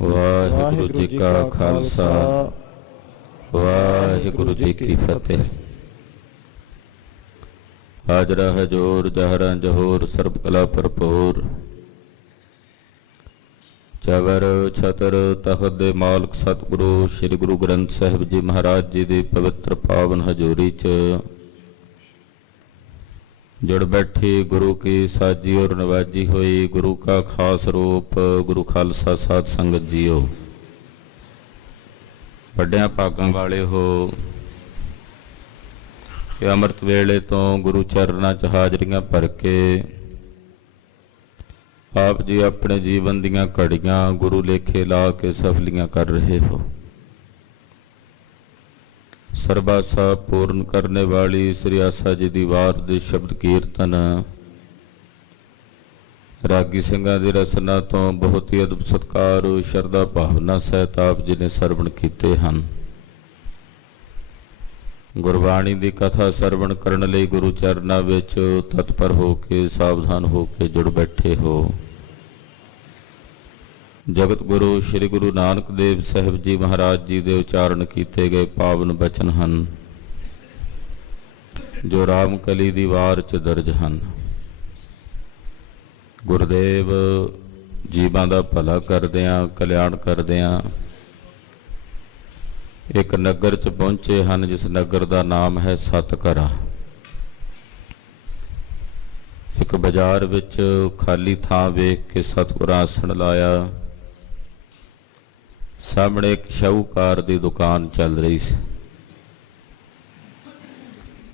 वाहिगुरु जी का खालसा वाहिगुरु जी की फतेह। हाजरा हजूर जहरा जहूर सर्ब कला भरपूर चवर छतर तखत दे मालक सतगुरु श्री गुरु ग्रंथ साहिब जी महाराज जी की पवित्र पावन हजूरी च जुड़ बैठी गुरु की साजी और नवाजी हुई गुरु का खास रूप गुरु खालसा साध संगत जीओ। वड्डियां भागां वाले हो कि अमृत वेले तो गुरु चरनां च हाजरियां भर के आप जी अपने जीवन दीयां घड़ियां गुरु लेखे ला के सफलियां कर रहे हो। सर्बासा पूर्ण करने वाली श्री आसा जी दी वार दे शब्द कीर्तन रागी सिंघां दी रसना तो बहुत ही अदब सत्कार शरदा भावना सहित आप जी ने सरवण कीते हन। गुरबाणी दी कथा सरवण करन लई गुरु चरनां विच तत्पर हो के सावधान हो के जुड़ बैठे हो। जगत गुरु श्री गुरु नानक देव साहिब जी महाराज जी दे उचारण कीते गए पावन बचन हन जो राम कली दी वार च दर्ज हन। गुरुदेव जीवां दा भला करदियां कल्याण करदियां एक नगर च पहुंचे हन जिस नगर दा नाम है सतघरा। एक बाजार विच खाली थां वेख के सतगुर आसन लाया। सामने एक शाहूकार दी दुकान चल रही सी।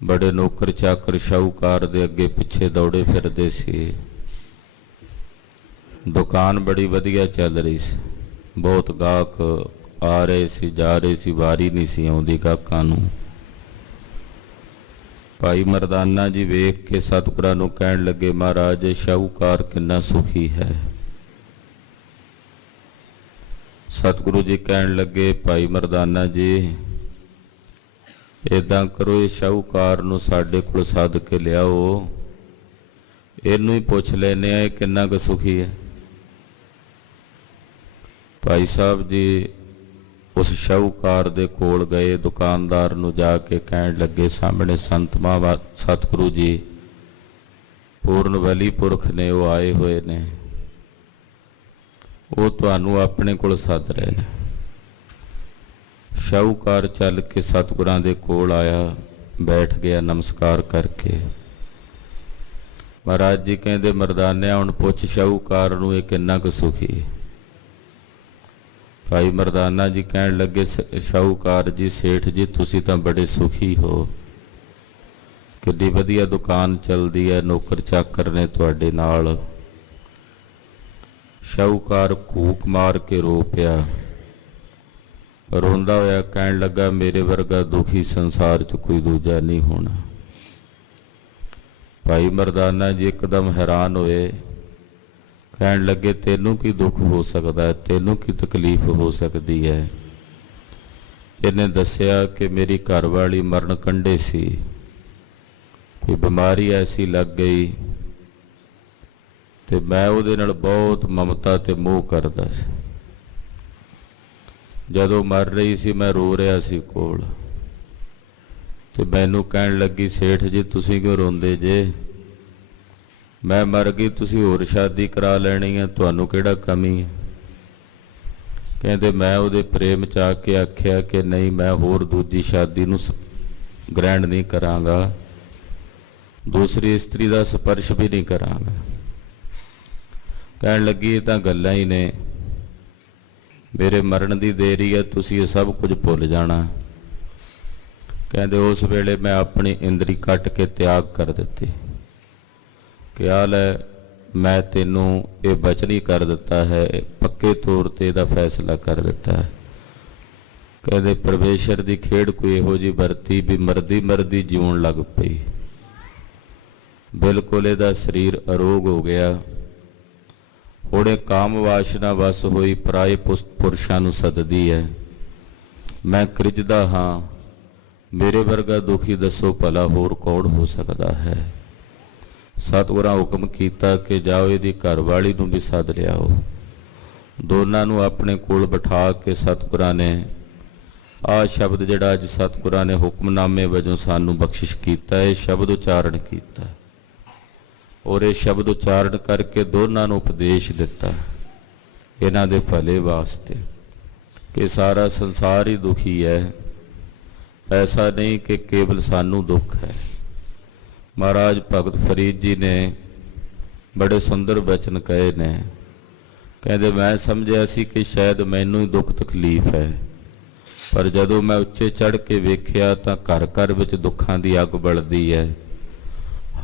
बड़े नौकर चाकर शाहूकार दे अगे पिछे दौड़े फिरदे सी। दुकान बड़ी वधिया चल रही सी। बहुत गाहक आ रहे सी जा रहे सी, वारी नहीं सी आउंदी गाहकां नूं। भाई मरदाना जी वेख के सतगुरां नूं कहण लगे, महाराज शाहूकार किन्ना सुखी है। सतगुरु जी कहण लगे, भाई मरदाना जी इदां करो, ये शाहूकार नूं साडे कोल सद के लियाओ, इहनूं ही पुछ लैने आ किन्ना क सुखी है। भाई साहब जी उस शाहूकार दे कोल गए, दुकानदार नूं जाके कहण लगे, सामने संत महावा सतगुरु जी पूर्ण वली पुरख ने वो आए हुए ने, वो तुहानू अपने कोल सद रहे ने। शाहूकार चल के सतगुरां दे कोल आया, बैठ गया नमस्कार करके। महाराज जी कहंदे, मरदानिया हुण पुछ शाहूकार नूं इह किन्ना क सुखी है। भाई मरदाना जी कहण लगे, शाहूकार जी सेठ जी तुसीं तां बड़े सुखी हो, किड्डी वधिया दुकान चलदी है, नौकर चाकर ने तुहाडे नाल। शाहूकार कूक मार के रो पिया, रोंदा होया कहण लगा, मेरे वर्गा दुखी संसार च कोई दूजा नहीं होना। भाई मरदाना जी एकदम हैरान होए, कहण लगे, तेनू की दुख हो सकता है, तेनू की तकलीफ हो सकती है। इन्हें दसिया कि मेरी घरवाली मरण कंढे सी, कोई बीमारी ऐसी लग गई ते मैं उहदे नाल बहुत ममता ते मोह करदा सी। जदों मर रही सी मैं रो रहा सी कोल, ते मैनू कहण लगी, सेठ जी तुसीं क्यों रोंदे जे, मैं मर गई तुसीं होर शादी करा लैणी है, तुहानू किहड़ा कमी है। कहंदे मैं उहदे प्रेम च आके आख्या कि नहीं, मैं होर दूजी शादी नूं ग्रहण नहीं करांगा, दूसरी इस्त्री दा स्पर्श भी नहीं करांगा। कहण लगी, ये तां गल्लां ही ने, मेरे मरण दी देरी है, तुसीं ये सब कुछ भुल जाना। कहंदे उस वेले मैं अपनी इंद्री कट के त्याग कर दित्ती कि आ लै, मैं तेनू ये बचन ही कर दिता है, पक्के तौर ते इहदा फैसला कर दिता है। कहंदे परमेश्वर दी खेड़ कोई इहो जी वरती भी मरदी मरदी जीउण लग पई। बिल्कुल इहदा शरीर अरोग हो गया। हुणे काम वासना वस होई पराए पुरुषां नूं सददी है। मैं क्रिजदा हाँ, मेरे वर्गा दुखी दसो भला होर कौन हो सकता है। सतगुरां हुक्म कीता कि जाओ इहदी घरवाली नूं भी सद लियाओ। ਦੋਨਾਂ ਨੂੰ ਆਪਣੇ ਕੋਲ ਬਿਠਾ ਕੇ ਸਤਿਗੁਰਾਂ ਨੇ ਆਹ ਸ਼ਬਦ ਜਿਹੜਾ ਅੱਜ ਸਤਿਗੁਰਾਂ ਨੇ ਹੁਕਮਨਾਮੇ ਵਜੋਂ ਸਾਨੂੰ ਬਖਸ਼ਿਸ਼ ਕੀਤਾ, ਇਹ ਸ਼ਬਦ ਉਚਾਰਨ ਕੀਤਾ ਔਰ ਇਹ ਸ਼ਬਦ ਉਚਾਰਨ ਕਰਕੇ ਦੋਨਾਂ ਨੂੰ ਉਪਦੇਸ਼ ਦਿੱਤਾ ਇਹਨਾਂ ਦੇ ਭਲੇ ਵਾਸਤੇ ਕਿ ਸਾਰਾ ਸੰਸਾਰ ਹੀ ਦੁਖੀ ਹੈ, ਐਸਾ ਨਹੀਂ ਕਿ ਕੇਵਲ ਸਾਨੂੰ ਦੁੱਖ ਹੈ। ਮਹਾਰਾਜ ਭਗਤ ਫਰੀਦ ਜੀ ਨੇ ਬੜੇ ਸੁੰਦਰ ਬਚਨ ਕਹੇ ਨੇ, ਕਹਿੰਦੇ ਮੈਂ ਸਮਝਿਆ ਸੀ ਕਿ ਸ਼ਾਇਦ ਮੈਨੂੰ ਹੀ ਦੁੱਖ ਤਕਲੀਫ ਹੈ, ਪਰ ਜਦੋਂ ਮੈਂ ਉੱਚੇ ਚੜ੍ਹ ਕੇ ਵੇਖਿਆ ਤਾਂ ਘਰ ਘਰ ਵਿੱਚ ਦੁੱਖਾਂ ਦੀ ਅੱਗ ਬਲਦੀ ਹੈ।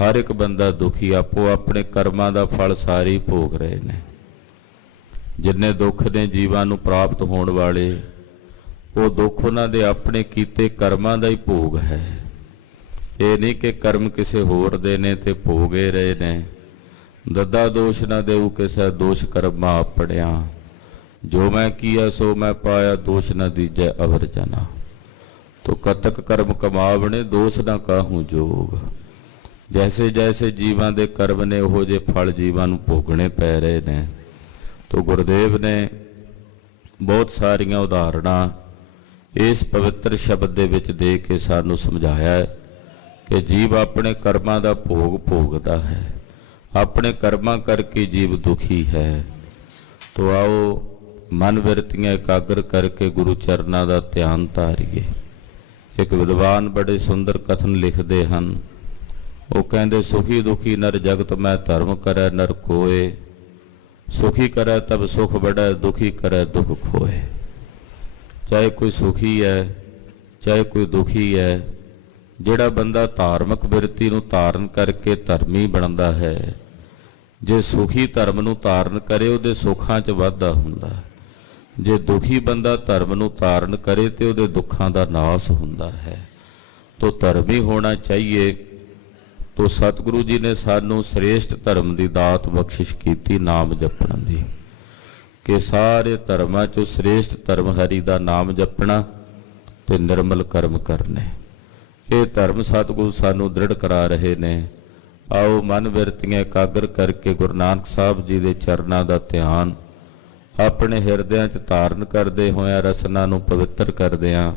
ਹਰ ਇੱਕ ਬੰਦਾ ਦੁਖੀ, ਆਪੋ ਆਪਣੇ ਕਰਮਾਂ ਦਾ ਫਲ ਸਾਰੇ ਹੀ ਭੋਗ ਰਹੇ ਨੇ। ਜਿੰਨੇ ਦੁੱਖ ਨੇ ਜੀਵਾਂ ਨੂੰ ਪ੍ਰਾਪਤ ਹੋਣ ਵਾਲੇ, ਉਹ ਦੁੱਖ ਉਹਨਾਂ ਦੇ ਆਪਣੇ ਕੀਤੇ ਕਰਮਾਂ ਦਾ ਹੀ ਭੋਗ ਹੈ। ਇਹ ਨਹੀਂ ਕਿ ਕਰਮ ਕਿਸੇ ਹੋਰ ਦੇ ਨੇ ਤੇ ਭੋਗੇ ਰਹੇ ਨੇ। ਦੱਦਾ ਦੋਸ਼ ਨਾ ਦੇਊ ਕਿਸੇ ਦੋਸ਼ ਕਰਮਾਂ ਆਪਣਿਆ, ਜੋ ਮੈਂ ਕੀਆ ਸੋ ਮੈਂ ਪਾਇਆ, ਦੋਸ਼ ਨਾ ਦੀਜੈ ਅਵਰ ਜਨਾ। ਤੋ ਕਤਕ ਕਰਮ ਕਮਾਵਣੇ, ਦੋਸ਼ ਨਾ ਕਾਹੂ ਜੋਗ। ਜੈਸੇ ਜੈਸੇ ਜੀਵਾਂ ਦੇ ਕਰਮ ਨੇ, ਉਹੋ ਜਿਹੇ ਫਲ ਜੀਵਾਂ ਨੂੰ ਭੋਗਣੇ ਪੈ ਰਹੇ ਨੇ। ਤੋ ਗੁਰਦੇਵ ਨੇ ਬਹੁਤ ਸਾਰੀਆਂ ਉਦਾਹਰਣਾਂ ਇਸ ਪਵਿੱਤਰ ਸ਼ਬਦ ਦੇ ਵਿੱਚ ਦੇ ਕੇ ਸਾਨੂੰ ਸਮਝਾਇਆ ਹੈ ਕਿ ਜੀਵ ਆਪਣੇ ਕਰਮਾਂ ਦਾ ਭੋਗ ਭੋਗਦਾ ਹੈ, ਆਪਣੇ ਕਰਮਾਂ ਕਰਕੇ ਜੀਵ ਦੁਖੀ ਹੈ। ਤੋ ਆਓ ਮਨ ਬਿਰਤੀਆਂ ਇਕਾਗਰ ਕਰਕੇ ਗੁਰੂ ਚਰਨਾਂ ਦਾ ਧਿਆਨ ਧਾਰੀਏ। ਇੱਕ ਵਿਦਵਾਨ ਬੜੇ ਸੁੰਦਰ ਕਥਨ ਲਿਖਦੇ ਹਨ। ਉਹ ਕਹਿੰਦੇ, ਸੁਖੀ ਦੁਖੀ ਨਰ ਜਗਤ ਮੈਂ ਧਰਮ ਕਰੈ ਨਰ ਕੋਏ, ਸੁਖੀ ਕਰੈ ਤਬ ਸੁਖ ਬੜੈ, ਦੁਖੀ ਕਰੈ ਦੁਖ ਖੋਏ। ਚਾਹੇ ਕੋਈ ਸੁਖੀ ਹੈ ਚਾਹੇ ਕੋਈ ਦੁਖੀ ਹੈ, ਜਿਹੜਾ ਬੰਦਾ ਧਾਰਮਿਕ ਬਿਰਤੀ ਨੂੰ ਧਾਰਨ ਕਰਕੇ ਧਰਮੀ ਬਣਦਾ ਹੈ, ਜੇ ਸੁਖੀ ਧਰਮ ਨੂੰ ਧਾਰਨ ਕਰੇ ਉਹਦੇ ਸੁੱਖਾਂ 'ਚ ਵਾਧਾ ਹੁੰਦਾ। ਜੇ ਦੁਖੀ ਬੰਦਾ ਧਰਮ ਨੂੰ ਧਾਰਨ ਕਰੇ ਤੇ ਉਹਦੇ ਦੁੱਖਾਂ ਦਾ ਨਾਸ ਹੁੰਦਾ ਹੈ। ਤੋ ਧਰਮੀ ਹੋਣਾ ਚਾਹੀਏ। ਤੋ ਸਤਿਗੁਰੂ ਜੀ ਨੇ ਸਾਨੂੰ ਸ੍ਰੇਸ਼ਟ ਧਰਮ ਦੀ ਦਾਤ ਬਖਸ਼ਿਸ਼ ਕੀਤੀ, ਨਾਮ ਜਪਣ ਦੀ, ਕਿ ਸਾਰੇ ਧਰਮਾਂ 'ਚੋਂ ਸ੍ਰੇਸ਼ਟ ਧਰਮ ਹਰੀ ਦਾ ਨਾਮ ਜਪਣਾ ਤੇ ਨਿਰਮਲ ਕਰਮ ਕਰਨੇ। ਇਹ ਧਰਮ ਸਤਿਗੁਰੂ ਸਾਨੂੰ ਦ੍ਰਿੜ ਕਰਾ ਰਹੇ ਨੇ। ਆਓ ਮਨ ਬਿਰਤੀਆਂ ਇਕਾਗਰ ਕਰਕੇ ਗੁਰੂ ਨਾਨਕ ਸਾਹਿਬ ਜੀ ਦੇ ਚਰਨਾਂ ਦਾ ਧਿਆਨ ਆਪਣੇ ਹਿਰਦਿਆਂ 'ਚ ਧਾਰਨ ਕਰਦੇ ਹੋਇਆਂ ਰਸਨਾ ਨੂੰ ਪਵਿੱਤਰ ਕਰਦਿਆਂ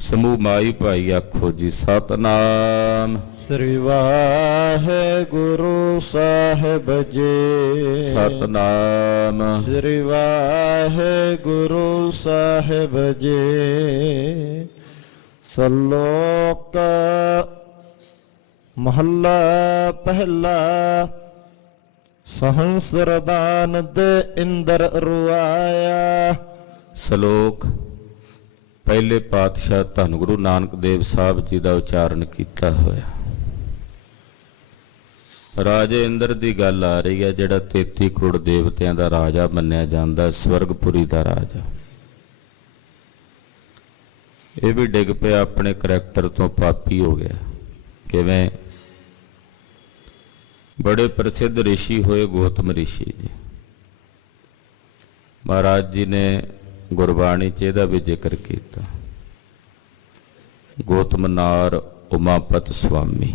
ਸਮੂਹ ਮਾਈ ਭਾਈ ਆਖੋ ਜੀ ਸਤਨਾਮ ਸ੍ਰੀ ਵਾਹਿਗੁਰੂ ਸਾਹਿਬ ਜੀ। ਸਤਨਾਮ ਸ੍ਰੀ ਵਾਹਿਗੁਰੂ ਸਾਹਿਬ ਜੀ। ਸਲੋਕ ਮਹੱਲਾ ਪਹਿਲਾ। ਸਹੰਸਰਦਾਨ ਦੇ ਇੰਦਰ ਰੁਆਇਆ। ਸ਼ਲੋਕ ਪਹਿਲੇ ਪਾਤਸ਼ਾਹ ਧੰਨ ਗੁਰੂ ਨਾਨਕ ਦੇਵ ਸਾਹਿਬ ਜੀ ਦਾ ਉਚਾਰਨ ਕੀਤਾ ਹੋਇਆ। ਰਾਜੇ ਇੰਦਰ ਦੀ ਗੱਲ ਆ ਰਹੀ ਹੈ, ਜਿਹੜਾ 33 ਕਰੋੜ ਦੇਵਤਿਆਂ ਦਾ ਰਾਜਾ ਮੰਨਿਆ ਜਾਂਦਾ, ਸਵਰਗਪੁਰੀ ਦਾ ਰਾਜਾ। ਇਹ ਵੀ ਡਿੱਗ ਪਿਆ, ਆਪਣੇ ਕਰੈਕਟਰ ਤੋਂ ਪਾਪੀ ਹੋ ਗਿਆ। ਕਿਵੇਂ? ਬੜੇ ਪ੍ਰਸਿੱਧ ਰਿਸ਼ੀ ਹੋਏ ਗੌਤਮ ਰਿਸ਼ੀ ਜੀ। ਮਹਾਰਾਜ ਜੀ ਨੇ ਗੁਰਬਾਣੀ 'ਚ ਇਹਦਾ ਵੀ ਜ਼ਿਕਰ ਕੀਤਾ। ਗੌਤਮ ਨਾਰ ਉਮਾਪਤ ਸੁਆਮੀ।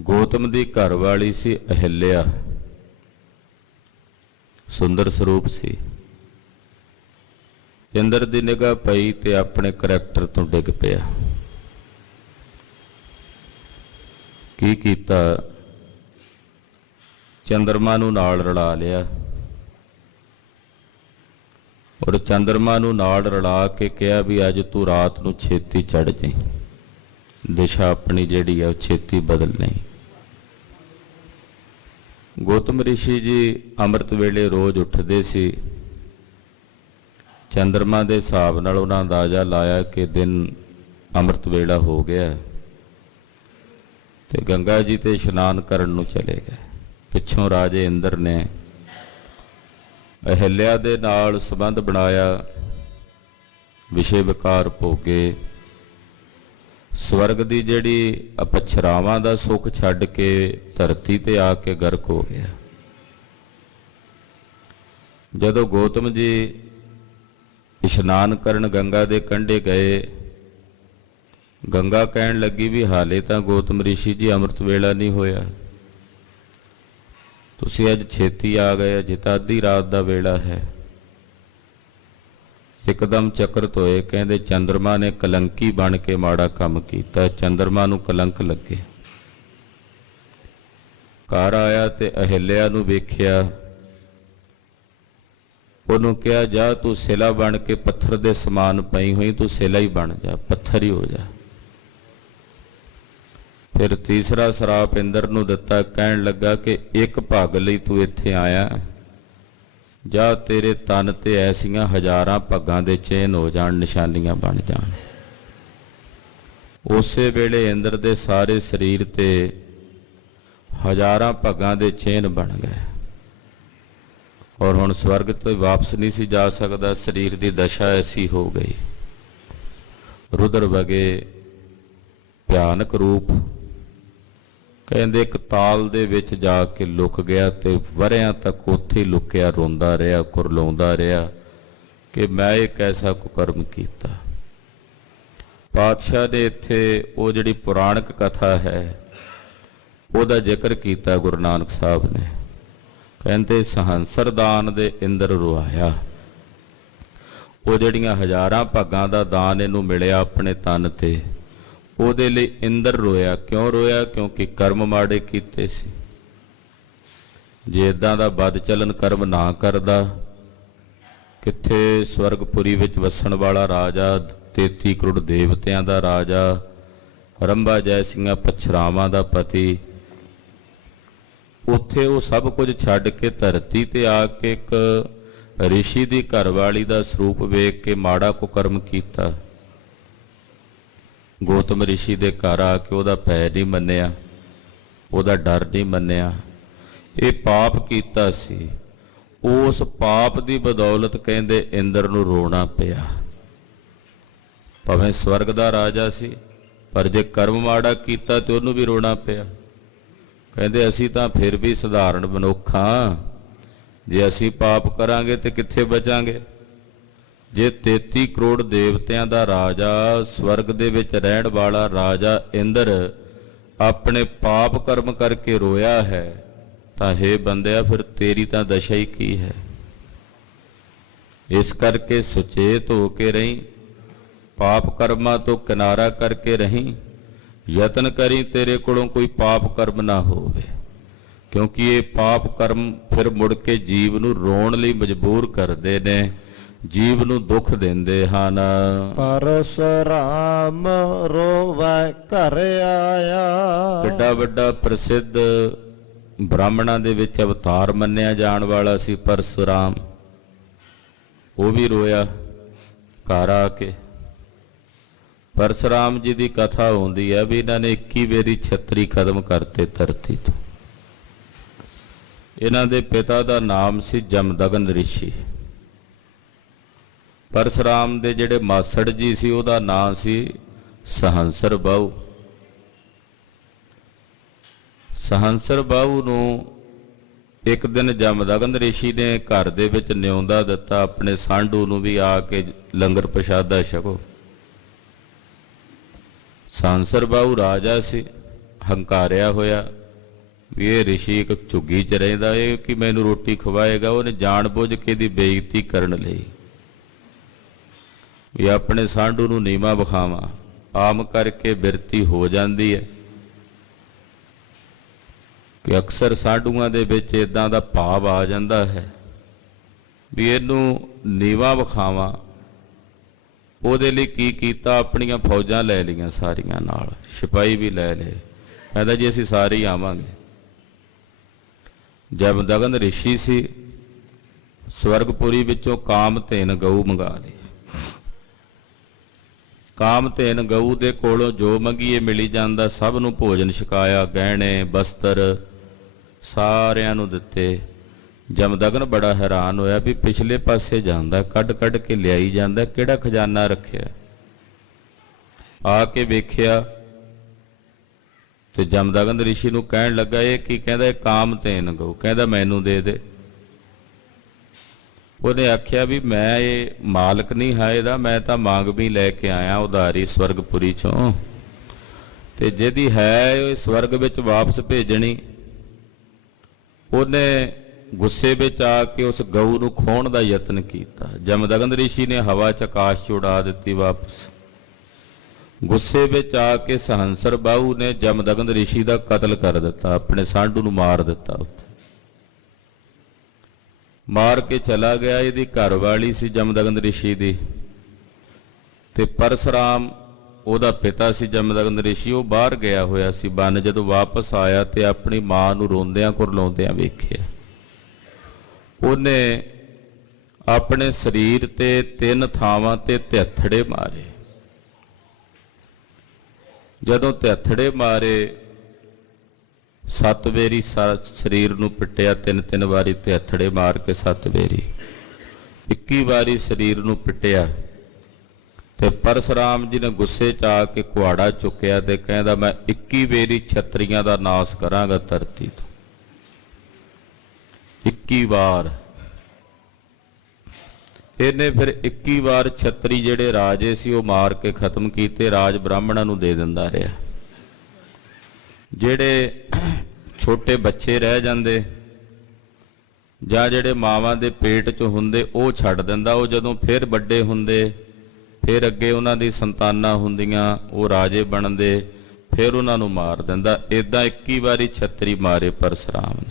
ਗੌਤਮ ਦੀ ਘਰ ਵਾਲੀ ਸੀ ਅਹਿਲਿਆ, ਸੁੰਦਰ ਸਰੂਪ ਸੀ। ਇੰਦਰ ਦੀ ਨਿਗਾਹ ਪਈ ਤੇ ਆਪਣੇ ਕਰੈਕਟਰ ਤੋਂ ਡਿੱਗ ਪਿਆ। ਕੀ ਕੀਤਾ? ਚੰਦਰਮਾ ਨੂੰ ਨਾਲ ਰਲਾ ਲਿਆ ਔਰ ਚੰਦਰਮਾ ਨੂੰ ਨਾਲ ਰਲਾ ਕੇ ਕਿਹਾ ਵੀ ਅੱਜ ਤੂੰ ਰਾਤ ਨੂੰ ਛੇਤੀ ਚੜ੍ਹ ਜਾਈਂ, ਦਿਸ਼ਾ ਆਪਣੀ ਜਿਹੜੀ ਹੈ ਉਹ ਛੇਤੀ ਬਦਲ ਨਹੀਂ। ਗੌਤਮ ਰਿਸ਼ੀ ਜੀ ਅੰਮ੍ਰਿਤ ਵੇਲੇ ਰੋਜ਼ ਉੱਠਦੇ ਸੀ। ਚੰਦਰਮਾ ਦੇ ਹਿਸਾਬ ਨਾਲ ਉਹਨਾਂ ਅੰਦਾਜ਼ਾ ਲਾਇਆ ਕਿ ਦਿਨ ਅੰਮ੍ਰਿਤ ਵੇਲਾ ਹੋ ਗਿਆ ਤੇ ਗੰਗਾ ਜੀ ਤੇ ਇਸ਼ਨਾਨ ਕਰਨ ਨੂੰ ਚਲੇ ਗਏ। ਪਿੱਛੋਂ ਰਾਜੇ ਇੰਦਰ ਨੇ ਅਹਿਲਿਆ ਦੇ ਨਾਲ ਸੰਬੰਧ ਬਣਾਇਆ, ਵਿਸ਼ੇ ਵਿਕਾਰ ਭੋਗੇ, ਸਵਰਗ ਦੀ ਜਿਹੜੀ ਅਪਛਰਾਵਾਂ ਦਾ ਸੁੱਖ ਛੱਡ ਕੇ ਧਰਤੀ ਤੇ ਆ ਕੇ ਗਰਕ ਹੋ ਗਿਆ। ਜਦੋਂ ਗੌਤਮ ਜੀ ਇਸ਼ਨਾਨ ਕਰਨ ਗੰਗਾ ਦੇ ਕੰਢੇ ਗਏ, ਗੰਗਾ ਕਹਿਣ ਲੱਗੀ ਵੀ ਹਾਲੇ ਤਾਂ ਗੌਤਮ ਰਿਸ਼ੀ ਜੀ ਅੰਮ੍ਰਿਤ ਵੇਲਾ ਨਹੀਂ ਹੋਇਆ। ਤੁਸੀਂ ਅੱਜ ਛੇਤੀ ਆ ਗਏ, ਅਜੇ ਤਾਂ ਅੱਧੀ ਰਾਤ ਦਾ ਵੇਲਾ ਹੈ। ਇੱਕਦਮ ਚਕਰਤ ਹੋਏ, ਕਹਿੰਦੇ ਚੰਦਰਮਾ ਨੇ ਕਲੰਕੀ ਬਣ ਕੇ ਮਾੜਾ ਕੰਮ ਕੀਤਾ, ਚੰਦਰਮਾ ਨੂੰ ਕਲੰਕ ਲੱਗੇ। ਘਰ ਆਇਆ ਤੇ ਅਹਿਲਿਆ ਨੂੰ ਵੇਖਿਆ, ਉਹਨੂੰ ਕਿਹਾ ਜਾ ਤੂੰ ਸਿਲਾ ਬਣ ਕੇ ਪੱਥਰ ਦੇ ਸਮਾਨ ਪਈ ਹੋਈ, ਤੂੰ ਸਿਲਾ ਹੀ ਬਣ ਜਾ, ਪੱਥਰ ਹੀ ਹੋ ਜਾ। ਫਿਰ ਤੀਸਰਾ ਸਰਾਪ ਇੰਦਰ ਨੂੰ ਦਿੱਤਾ, ਕਹਿਣ ਲੱਗਾ ਕਿ ਇੱਕ ਭੱਗ ਲਈ ਤੂੰ ਇੱਥੇ ਆਇਆ, ਜਾਂ ਤੇਰੇ ਤਨ ਤੇ ਐਸੀਆਂ ਹਜ਼ਾਰਾਂ ਭੱਗਾਂ ਦੇ ਚੇਨ ਹੋ ਜਾਣ, ਨਿਸ਼ਾਨੀਆਂ ਬਣ ਜਾਣ। ਉਸੇ ਵੇਲੇ ਇੰਦਰ ਦੇ ਸਾਰੇ ਸਰੀਰ ਤੇ ਹਜ਼ਾਰਾਂ ਭੱਗਾਂ ਦੇ ਚੇਨ ਬਣ ਗਏ ਔਰ ਹੁਣ ਸਵਰਗ ਤੋਂ ਵਾਪਸ ਨਹੀਂ ਸੀ ਜਾ ਸਕਦਾ। ਸਰੀਰ ਦੀ ਦਸ਼ਾ ਐਸੀ ਹੋ ਗਈ। ਰੁਦਰ ਵਗੇ ਭਿਆਨਕ ਰੂਪ, ਕਹਿੰਦੇ ਇੱਕ ਤਾਲ ਦੇ ਵਿੱਚ ਜਾ ਕੇ ਲੁਕ ਗਿਆ ਤੇ ਵਰਿਆਂ ਤੱਕ ਉੱਥੇ ਹੀ ਲੁਕਿਆ, ਰੋਂਦਾ ਰਿਹਾ, ਕੁਰਲਾਉਂਦਾ ਰਿਹਾ ਕਿ ਮੈਂ ਇੱਕ ਐਸਾ ਕੁਕਰਮ ਕੀਤਾ। ਪਾਤਸ਼ਾਹ ਨੇ ਇੱਥੇ ਉਹ ਜਿਹੜੀ ਪੁਰਾਣਕ ਕਥਾ ਹੈ ਉਹਦਾ ਜ਼ਿਕਰ ਕੀਤਾ ਗੁਰੂ ਨਾਨਕ ਸਾਹਿਬ ਨੇ। ਕਹਿੰਦੇ ਸਹੰਸਰਦਾਨ ਦੇ ਇੰਦਰ ਰੁਆਇਆ। ਉਹ ਜਿਹੜੀਆਂ ਹਜ਼ਾਰਾਂ ਭਾਗਾਂ ਦਾ ਦਾਨ ਇਹਨੂੰ ਮਿਲਿਆ ਆਪਣੇ ਤਨ ਤੇ, ਉਹਦੇ ਲਈ ਇੰਦਰ ਰੋਇਆ। ਕਿਉਂ ਰੋਇਆ? ਕਿਉਂਕਿ ਕਰਮ ਮਾੜੇ ਕੀਤੇ ਸੀ। ਜੇ ਇਦਾਂ ਦਾ ਬਦ ਚਲਨ ਕਰਮ ਨਾ ਕਰਦਾ, ਕਿੱਥੇ ਸਵਰਗਪੁਰੀ ਵਿੱਚ ਵਸਣ ਵਾਲਾ ਰਾਜਾ, 33 ਕਰੋੜ ਦੇਵਤਿਆਂ ਦਾ ਰਾਜਾ, ਰੰਭਾ ਜੈਸੀਆਂ ਪਛਰਾਵਾਂ ਦਾ ਪਤੀ, ਉੱਥੇ ਉਹ ਸਭ ਕੁਝ ਛੱਡ ਕੇ ਧਰਤੀ ਤੇ ਆ ਕੇ ਇੱਕ ਰਿਸ਼ੀ ਦੀ ਘਰਵਾਲੀ ਦਾ ਸਰੂਪ ਵੇਖ ਕੇ ਮਾੜਾ ਕੁਕਰਮ ਕੀਤਾ। ਗੌਤਮ ਰਿਸ਼ੀ ਦੇ ਘਰ ਆ ਕੇ ਉਹਦਾ ਭੈ ਨਹੀਂ ਮੰਨਿਆ, ਉਹਦਾ ਡਰ ਨਹੀਂ ਮੰਨਿਆ, ਇਹ ਪਾਪ ਕੀਤਾ ਸੀ। ਉਸ ਪਾਪ ਦੀ ਬਦੌਲਤ ਕਹਿੰਦੇ ਇੰਦਰ ਨੂੰ ਰੋਣਾ ਪਿਆ। ਭਾਵੇਂ ਸਵਰਗ ਦਾ ਰਾਜਾ ਸੀ, ਪਰ ਜੇ ਕਰਮ ਮਾੜਾ ਕੀਤਾ ਤੇ ਉਹਨੂੰ ਵੀ ਰੋਣਾ ਪਿਆ। ਕਹਿੰਦੇ ਅਸੀਂ ਤਾਂ ਫਿਰ ਵੀ ਸਧਾਰਨ ਮਨੁੱਖ ਹਾਂ, ਜੇ ਅਸੀਂ ਪਾਪ ਕਰਾਂਗੇ ਤੇ ਕਿੱਥੇ ਬਚਾਂਗੇ। ਜੇ 33 ਕਰੋੜ ਦੇਵਤਿਆਂ ਦਾ ਰਾਜਾ, ਸਵਰਗ ਦੇ ਵਿੱਚ ਰਹਿਣ ਵਾਲਾ ਰਾਜਾ ਇੰਦਰ ਆਪਣੇ ਪਾਪ ਕਰਮ ਕਰਕੇ ਰੋਇਆ ਹੈ, ਤਾਂ ਹੇ ਬੰਦਿਆ ਫਿਰ ਤੇਰੀ ਤਾਂ ਦਸ਼ਾ ਹੀ ਕੀ ਹੈ। ਇਸ ਕਰਕੇ ਸੁਚੇਤ ਹੋ ਕੇ ਰਹੀਂ, ਪਾਪ ਕਰਮਾਂ ਤੋਂ ਕਿਨਾਰਾ ਕਰਕੇ ਰਹੀਂ, ਯਤਨ ਕਰੀ ਤੇਰੇ ਕੋਲੋਂ ਕੋਈ ਪਾਪ ਕਰਮ ਨਾ ਹੋਵੇ, ਕਿਉਂਕਿ ਇਹ ਪਾਪ ਕਰਮ ਫਿਰ ਮੁੜ ਕੇ ਜੀਵ ਨੂੰ ਰੋਣ ਲਈ ਮਜਬੂਰ ਕਰਦੇ ਨੇ, ਜੀਵ ਨੂੰ ਦੁੱਖ ਦਿੰਦੇ ਹਨ। ਪਰਸੁਰਾਮ ਰੋਵੈ ਘਰ ਆਇਆ। ਕਿੱਡਾ ਵੱਡਾ ਪ੍ਰਸਿੱਧ ਬ੍ਰਾਹਮਣਾਂ ਦੇ ਵਿੱਚ ਅਵਤਾਰ ਮੰਨਿਆ ਜਾਣ ਵਾਲਾ ਸੀ ਪਰਸੁਰਾਮ, ਉਹ ਵੀ ਰੋਇਆ ਘਰ ਆ ਕੇ। ਪਰਸੁਰਾਮ ਜੀ ਦੀ ਕਥਾ ਹੁੰਦੀ ਹੈ ਵੀ ਇਹਨਾਂ ਨੇ 21 ਵੇਰੀ ਛਤਰੀ ਖਤਮ ਕਰਤੇ ਧਰਤੀ ਤੋਂ। ਇਹਨਾਂ ਦੇ ਪਿਤਾ ਦਾ ਨਾਮ ਸੀ ਜਮਦਗਨ ਰਿਸ਼ੀ। ਪਰਸੁਰਾਮ ਦੇ ਜਿਹੜੇ ਮਾਸੜ ਜੀ ਸੀ ਉਹਦਾ ਨਾਮ ਸੀ ਸਹੰਸਰ ਬਾਹੂ। ਸਹੰਸਰ ਬਾਹੂ ਨੂੰ ਇੱਕ ਦਿਨ ਜਮਦਗਨ ਰਿਸ਼ੀ ਨੇ ਘਰ ਦੇ ਵਿੱਚ ਨਿਉਂਦਾ ਦਿੱਤਾ, ਆਪਣੇ ਸਾਂਢੂ ਨੂੰ ਵੀ ਆ ਕੇ ਲੰਗਰ ਪ੍ਰਸ਼ਾਦਾ ਛਕੋ। ਸਹੰਸਰ ਬਾਹੂ ਰਾਜਾ ਸੀ, ਹੰਕਾਰਿਆ ਹੋਇਆ ਵੀ ਇਹ ਰਿਸ਼ੀ ਇੱਕ ਝੁੱਗੀ 'ਚ ਰਹਿੰਦਾ, ਇਹ ਕਿ ਮੈਨੂੰ ਰੋਟੀ ਖਵਾਏਗਾ। ਉਹਨੇ ਜਾਣ ਬੁੱਝ ਕੇ ਇਹਦੀ ਬੇਇੱਜ਼ਤੀ ਕਰਨ ਲਈ ਵੀ ਆਪਣੇ ਸਾਂਢੂ ਨੂੰ ਨੀਵਾਂ ਵਿਖਾਵਾਂ। ਆਮ ਕਰਕੇ ਬਿਰਤੀ ਹੋ ਜਾਂਦੀ ਹੈ ਕਿ ਅਕਸਰ ਸਾਂਢੂਆਂ ਦੇ ਵਿੱਚ ਇਦਾਂ ਦਾ ਭਾਵ ਆ ਜਾਂਦਾ ਹੈ ਵੀ ਇਹਨੂੰ ਨੀਵਾਂ ਵਿਖਾਵਾਂ। ਉਹਦੇ ਲਈ ਕੀ ਕੀਤਾ, ਆਪਣੀਆਂ ਫੌਜਾਂ ਲੈ ਲਈਆਂ ਸਾਰੀਆਂ, ਨਾਲ ਸਿਪਾਹੀ ਵੀ ਲੈ ਲਏ। ਕਹਿੰਦਾ ਜੀ ਅਸੀਂ ਸਾਰੇ ਹੀ ਆਵਾਂਗੇ। ਜਮਦਗਨ ਰਿਸ਼ੀ ਸੀ, ਸਵਰਗਪੁਰੀ ਵਿੱਚੋਂ ਕਾਮਧੇਨ ਗਊ ਮੰਗਾ ਲਈ। ਕਾਮਧੇਨ ਗਊ ਦੇ ਕੋਲੋਂ ਜੋ ਮੰਗੀਏ ਮਿਲੀ ਜਾਂਦਾ, ਸਭ ਨੂੰ ਭੋਜਨ ਛਕਾਇਆ, ਗਹਿਣੇ ਬਸਤਰ ਸਾਰਿਆਂ ਨੂੰ ਦਿੱਤੇ। ਜਮਦਗਨ ਬੜਾ ਹੈਰਾਨ ਹੋਇਆ ਵੀ ਪਿਛਲੇ ਪਾਸੇ ਜਾਂਦਾ, ਕੱਢ ਕੱਢ ਕੇ ਲਿਆਈ ਜਾਂਦਾ, ਕਿਹੜਾ ਖਜ਼ਾਨਾ ਰੱਖਿਆ। ਆ ਕੇ ਵੇਖਿਆ ਤੇ ਜਮਦਗਨ ਰਿਸ਼ੀ ਨੂੰ ਕਹਿਣ ਲੱਗਾ ਇਹ ਕੀ? ਕਹਿੰਦਾ ਇਹ ਕਾਮਧੇਨ ਗਊ। ਕਹਿੰਦਾ ਮੈਨੂੰ ਦੇ ਦੇ। ਉਹਨੇ ਆਖਿਆ ਵੀ ਮੈਂ ਇਹ ਮਾਲਕ ਨਹੀਂ ਹੈ ਇਹਦਾ, ਮੈਂ ਤਾਂ ਮੰਗਵੀਂ ਲੈ ਕੇ ਆਇਆ ਉਧਾਰੀ ਸਵਰਗਪੁਰੀ ਚੋਂ, ਤੇ ਜਿਹਦੀ ਹੈ ਇਹ ਸਵਰਗ ਵਿੱਚ ਵਾਪਸ ਭੇਜਣੀ। ਉਹਨੇ ਗੁੱਸੇ ਵਿੱਚ ਆ ਕੇ ਉਸ ਗਊ ਨੂੰ ਖੋਹਣ ਦਾ ਯਤਨ ਕੀਤਾ। ਜਮਦਗਨ ਰਿਸ਼ੀ ਨੇ ਹਵਾ ਚ ਆਕਾਸ਼ 'ਚ ਉਡਾ ਦਿੱਤੀ ਵਾਪਸ। ਗੁੱਸੇ ਵਿੱਚ ਆ ਕੇ ਸਹੰਸਰ ਬਾਹੂ ਨੇ ਜਮਦਗਨ ਰਿਸ਼ੀ ਦਾ ਕਤਲ ਕਰ ਦਿੱਤਾ, ਆਪਣੇ ਸਾਂਢੂ ਨੂੰ ਮਾਰ ਦਿੱਤਾ। ਉੱਥੇ ਮਾਰ ਕੇ ਚਲਾ ਗਿਆ। ਇਹਦੀ ਘਰਵਾਲੀ ਸੀ ਜਮਦਗਨ ਰਿਸ਼ੀ ਦੀ, ਤੇ ਪਰਸਰਾਮ ਉਹਦਾ ਪਿਤਾ ਸੀ ਜਮਦਗਨ ਰਿਸ਼ੀ। ਉਹ ਬਾਹਰ ਗਿਆ ਹੋਇਆ ਸੀ ਬਨ। ਜਦੋਂ ਵਾਪਸ ਆਇਆ ਤੇ ਆਪਣੀ ਮਾਂ ਨੂੰ ਰੋਂਦਿਆਂ ਕੁਰਲਾਉਂਦਿਆਂ ਵੇਖਿਆ। ਉਹਨੇ ਆਪਣੇ ਸਰੀਰ ਤੇ 3 ਥਾਵਾਂ ਤੇ ਤਿਹਥੜੇ ਮਾਰੇ। ਜਦੋਂ ਤਿਹਥੜੇ ਮਾਰੇ 7 ਵੇਰੀ ਸਰੀਰ ਨੂੰ ਪਿੱਟਿਆ। 3-3 ਵਾਰੀ ਤਿਹਥੜੇ ਮਾਰ ਕੇ 7 ਵੇਰੀ 21 ਵਾਰੀ ਸਰੀਰ ਨੂੰ ਪਿੱਟਿਆ। ਤੇ ਪਰਸਰਾਮ ਜੀ ਨੇ ਗੁੱਸੇ 'ਚ ਆ ਕੇ ਕੁਹਾੜਾ ਚੁੱਕਿਆ ਤੇ ਕਹਿੰਦਾ ਮੈਂ 21 ਵੇਰੀ ਛਤਰੀਆਂ ਦਾ ਨਾਸ ਕਰਾਂਗਾ ਧਰਤੀ ਤੋਂ। 21 ਵਾਰ ਇਹਨੇ ਫਿਰ 21 ਵਾਰ ਛਤਰੀ ਜਿਹੜੇ ਰਾਜੇ ਸੀ ਉਹ ਮਾਰ ਕੇ ਖਤਮ ਕੀਤੇ। ਰਾਜ ਬ੍ਰਾਹਮਣਾਂ ਨੂੰ ਦੇ ਦਿੰਦਾ ਰਿਹਾ। ਜਿਹੜੇ ਛੋਟੇ ਬੱਚੇ ਰਹਿ ਜਾਂਦੇ ਜਾਂ ਜਿਹੜੇ ਮਾਵਾਂ ਦੇ ਪੇਟ 'ਚ ਹੁੰਦੇ ਉਹ ਛੱਡ ਦਿੰਦਾ। ਉਹ ਜਦੋਂ ਫਿਰ ਵੱਡੇ ਹੁੰਦੇ, ਫਿਰ ਅੱਗੇ ਉਹਨਾਂ ਦੀ ਸੰਤਾਨਾਂ ਹੁੰਦੀਆਂ, ਉਹ ਰਾਜੇ ਬਣਦੇ, ਫਿਰ ਉਹਨਾਂ ਨੂੰ ਮਾਰ ਦਿੰਦਾ। ਇਦਾਂ 21 ਵਾਰੀ ਛਤਰੀ ਮਾਰੇ ਪਰਸਰਾਮ ਨੇ।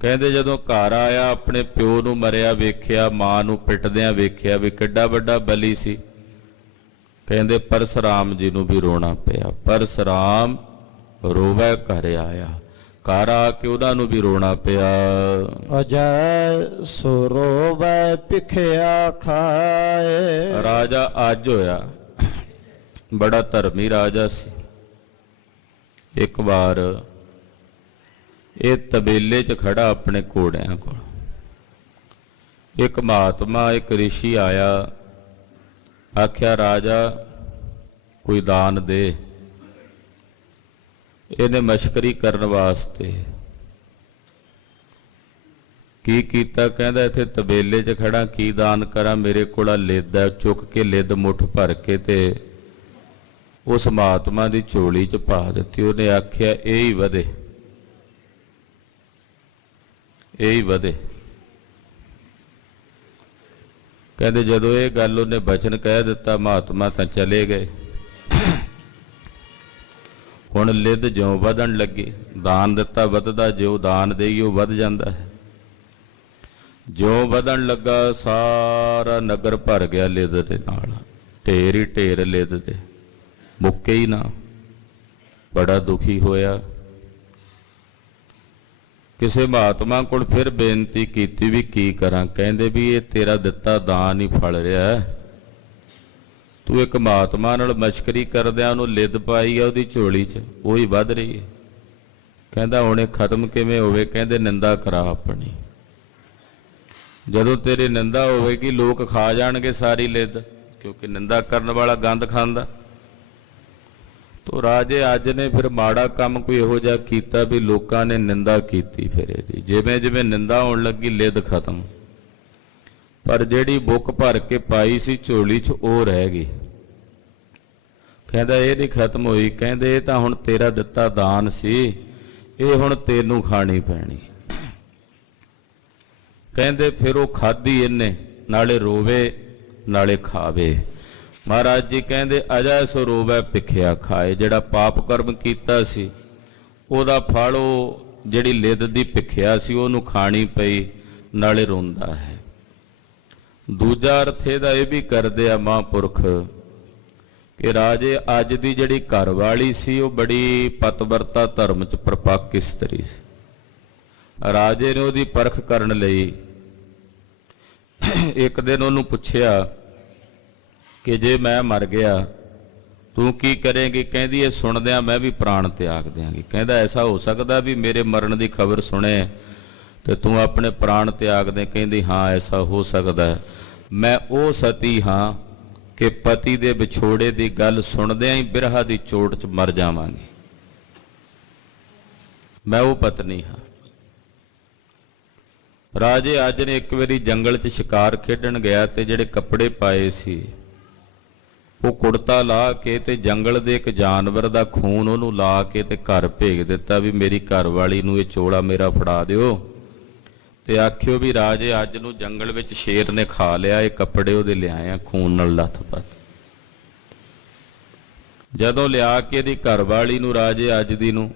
ਕਹਿੰਦੇ ਜਦੋਂ ਘਰ ਆਇਆ ਆਪਣੇ ਪਿਓ ਨੂੰ ਮਰਿਆ ਵੇਖਿਆ, ਮਾਂ ਨੂੰ ਪਿੱਟਦਿਆਂ ਵੇਖਿਆ ਵੀ ਕਿੱਡਾ ਵੱਡਾ ਬਲੀ ਸੀ। ਕਹਿੰਦੇ ਪਰਸਰਾਮ ਜੀ ਨੂੰ ਵੀ ਰੋਣਾ ਪਿਆ। ਪਰਸਰਾਮ ਰੋਵੇ ਘਰ ਆਇਆ। ਘਰ ਆ ਕੇ ਉਹਨਾਂ ਨੂੰ ਵੀ ਰੋਣਾ ਪਿਆ। ਅਜੈ ਸੋ ਰੋਵੇ ਭਿਖਿਆ ਖਾਏ। ਰਾਜਾ ਅੱਜ ਹੋਇਆ, ਬੜਾ ਧਰਮੀ ਰਾਜਾ ਸੀ। ਇੱਕ ਵਾਰ ਇਹ ਤਬੇਲੇ 'ਚ ਖੜਾ ਆਪਣੇ ਘੋੜਿਆਂ ਕੋਲ। ਇੱਕ ਮਹਾਤਮਾ, ਇੱਕ ਰਿਸ਼ੀ ਆਇਆ। ਆਖਿਆ ਰਾਜਾ ਕੋਈ ਦਾਨ ਦੇ। ਇਹਨੇ ਮਸ਼ਕਰੀ ਕਰਨ ਵਾਸਤੇ ਕੀ ਕੀਤਾ? ਕਹਿੰਦਾ ਇੱਥੇ ਤਬੇਲੇ 'ਚ ਖੜਾ, ਕੀ ਦਾਨ ਕਰਾਂ? ਮੇਰੇ ਕੋਲ ਆ ਲਿੱਦ ਹੈ। ਚੁੱਕ ਕੇ ਲਿੱਦ ਮੁੱਠ ਭਰ ਕੇ ਤੇ ਉਸ ਮਹਾਤਮਾ ਦੀ ਝੋਲੀ 'ਚ ਪਾ ਦਿੱਤੀ। ਉਹਨੇ ਆਖਿਆ ਇਹ ਹੀ ਵਧੇ, ਇਹ ਹੀ ਵਧੇ। ਕਹਿੰਦੇ ਜਦੋਂ ਇਹ ਗੱਲ ਉਹਨੇ ਬਚਨ ਕਹਿ ਦਿੱਤਾ, ਮਹਾਤਮਾ ਤਾਂ ਚਲੇ ਗਏ। ਹੁਣ ਲਿੱਦ ਜਿਉਂ ਵਧਣ ਲੱਗੀ। ਦਾਨ ਦਿੱਤਾ ਵਧਦਾ, ਜਿਉਂ ਦਾਨ ਦੇਈ ਉਹ ਵੱਧ ਜਾਂਦਾ ਹੈ। ਜਿਉਂ ਵਧਣ ਲੱਗਾ ਸਾਰਾ ਨਗਰ ਭਰ ਗਿਆ ਲਿੱਦ ਦੇ ਨਾਲ। ਢੇਰ ਹੀ ਢੇਰ ਲਿੱਦ ਦੇ, ਮੁੱਕੇ ਹੀ ਨਾ। ਬੜਾ ਦੁਖੀ ਹੋਇਆ। ਕਿਸੇ ਮਹਾਤਮਾ ਕੋਲ ਫਿਰ ਬੇਨਤੀ ਕੀਤੀ ਵੀ ਕੀ ਕਰਾਂ? ਕਹਿੰਦੇ ਵੀ ਇਹ ਤੇਰਾ ਦਿੱਤਾ ਦਾਨ ਹੀ ਫਲ ਰਿਹਾ ਹੈ। ਤੂੰ ਇੱਕ ਮਹਾਤਮਾ ਨਾਲ ਮਸ਼ਕਰੀ ਕਰਦਿਆਂ ਉਹਨੂੰ ਲਿੱਦ ਪਾਈ ਆ ਉਹਦੀ ਝੋਲੀ 'ਚ, ਉਹ ਹੀ ਵੱਧ ਰਹੀ ਹੈ। ਕਹਿੰਦਾ ਹੁਣ ਇਹ ਖਤਮ ਕਿਵੇਂ ਹੋਵੇ? ਕਹਿੰਦੇ ਨਿੰਦਾ ਕਰਾ ਆਪਣੀ। ਜਦੋਂ ਤੇਰੀ ਨਿੰਦਾ ਹੋਵੇਗੀ ਲੋਕ ਖਾ ਜਾਣਗੇ ਸਾਰੀ ਲਿੱਦ, ਕਿਉਂਕਿ ਨਿੰਦਾ ਕਰਨ ਵਾਲਾ ਗੰਦ ਖਾਂਦਾ। ਤੋ ਰਾਜੇ ਅੱਜ ਨੇ ਫਿਰ ਮਾੜਾ ਕੰਮ ਕੋਈ ਇਹੋ ਜਿਹਾ ਕੀਤਾ ਵੀ ਲੋਕਾਂ ਨੇ ਨਿੰਦਾ ਕੀਤੀ। ਫਿਰ ਇਹਦੀ ਜਿਵੇਂ ਜਿਵੇਂ ਨਿੰਦਾ ਹੋਣ ਲੱਗੀ ਲਿੱਦ ਖਤਮ। ਪਰ ਜਿਹੜੀ ਬੁੱਕ ਭਰ ਕੇ ਪਾਈ ਸੀ ਝੋਲੀ 'ਚ ਉਹ ਰਹਿ ਗਈ। ਕਹਿੰਦਾ ਇਹ ਨਹੀਂ ਖਤਮ ਹੋਈ। ਕਹਿੰਦੇ ਇਹ ਤਾਂ ਹੁਣ ਤੇਰਾ ਦਿੱਤਾ ਦਾਨ ਸੀ, ਇਹ ਹੁਣ ਤੈਨੂੰ ਖਾਣੀ ਪੈਣੀ। ਕਹਿੰਦੇ ਫਿਰ ਉਹ ਖਾਧੀ ਇਹਨੇ, ਨਾਲੇ ਰੋਵੇ ਨਾਲੇ ਖਾਵੇ। ਮਹਾਰਾਜ ਜੀ ਕਹਿੰਦੇ ਅਜੈ ਸੋ ਰੋਵੇ ਭਿਖਿਆ ਖਾਏ। ਜਿਹੜਾ ਪਾਪ ਕਰਮ ਕੀਤਾ ਸੀ ਉਹਦਾ ਫਲ ਉਹ ਜਿਹੜੀ ਲਿੱਦ ਦੀ ਭਿਖਿਆ ਸੀ ਉਹਨੂੰ ਖਾਣੀ ਪਈ, ਨਾਲੇ ਰੋਂਦਾ ਹੈ। ਦੂਜਾ ਅਰਥ ਇਹਦਾ ਇਹ ਵੀ ਕਰਦੇ ਆ ਮਹਾਂਪੁਰਖ ਕਿ ਰਾਜੇ ਅੱਜ ਦੀ ਜਿਹੜੀ ਘਰਵਾਲੀ ਸੀ ਉਹ ਬੜੀ ਪਤਵਰਤਾ ਧਰਮ 'ਚ ਪ੍ਰਪੱਕ ਇਸਤਰੀ ਸੀ। ਰਾਜੇ ਨੇ ਉਹਦੀ ਪਰਖ ਕਰਨ ਲਈ ਇੱਕ ਦਿਨ ਉਹਨੂੰ ਪੁੱਛਿਆ ਕਿ ਜੇ ਮੈਂ ਮਰ ਗਿਆ ਤੂੰ ਕੀ ਕਰੇਂਗੀ? ਕਹਿੰਦੀ ਇਹ ਸੁਣਦਿਆਂ ਮੈਂ ਵੀ ਪ੍ਰਾਣ ਤਿਆਗ ਦਿਆਂਗੀ। ਕਹਿੰਦਾ ਐਸਾ ਹੋ ਸਕਦਾ ਵੀ ਮੇਰੇ ਮਰਨ ਦੀ ਖਬਰ ਸੁਣੇ ਤੇ ਤੂੰ ਆਪਣੇ ਪ੍ਰਾਣ ਤਿਆਗ ਦੇ? ਕਹਿੰਦੀ ਹਾਂ ਐਸਾ ਹੋ ਸਕਦਾ। ਮੈਂ ਉਹ ਸਤੀ ਹਾਂ ਕਿ ਪਤੀ ਦੇ ਵਿਛੋੜੇ ਦੀ ਗੱਲ ਸੁਣਦਿਆਂ ਹੀ ਬਿਰਹਾ ਦੀ ਚੋਟ 'ਚ ਮਰ ਜਾਵਾਂਗੀ। ਮੈਂ ਉਹ ਪਤਨੀ ਹਾਂ। ਰਾਜੇ ਅੱਜ ਨੇ ਇੱਕ ਵਾਰੀ ਜੰਗਲ 'ਚ ਸ਼ਿਕਾਰ ਖੇਡਣ ਗਿਆ ਤੇ ਜਿਹੜੇ ਕੱਪੜੇ ਪਾਏ ਸੀ ਉਹ ਕੁੜਤਾ ਲਾ ਕੇ ਤੇ ਜੰਗਲ ਦੇ ਇੱਕ ਜਾਨਵਰ ਦਾ ਖੂਨ ਉਹਨੂੰ ਲਾ ਕੇ ਤੇ ਘਰ ਭੇਜ ਦਿੱਤਾ ਵੀ ਮੇਰੀ ਘਰ ਵਾਲੀ ਨੂੰ ਇਹ ਚੋਲਾ ਮੇਰਾ ਫੜਾ ਦਿਓ ਤੇ ਆਖਿਓ ਵੀ ਰਾਜੇ ਅੱਜ ਨੂੰ ਜੰਗਲ ਵਿੱਚ ਸ਼ੇਰ ਨੇ ਖਾ ਲਿਆ, ਇਹ ਕੱਪੜੇ ਉਹਦੇ ਲਿਆਏ ਆ ਖੂਨ ਨਾਲ ਲੱਥਪੱਥ। ਜਦੋਂ ਲਿਆ ਕੇ ਇਹਦੀ ਘਰ ਵਾਲੀ ਨੂੰ ਰਾਜੇ ਅੱਜ ਦੀ ਨੂੰ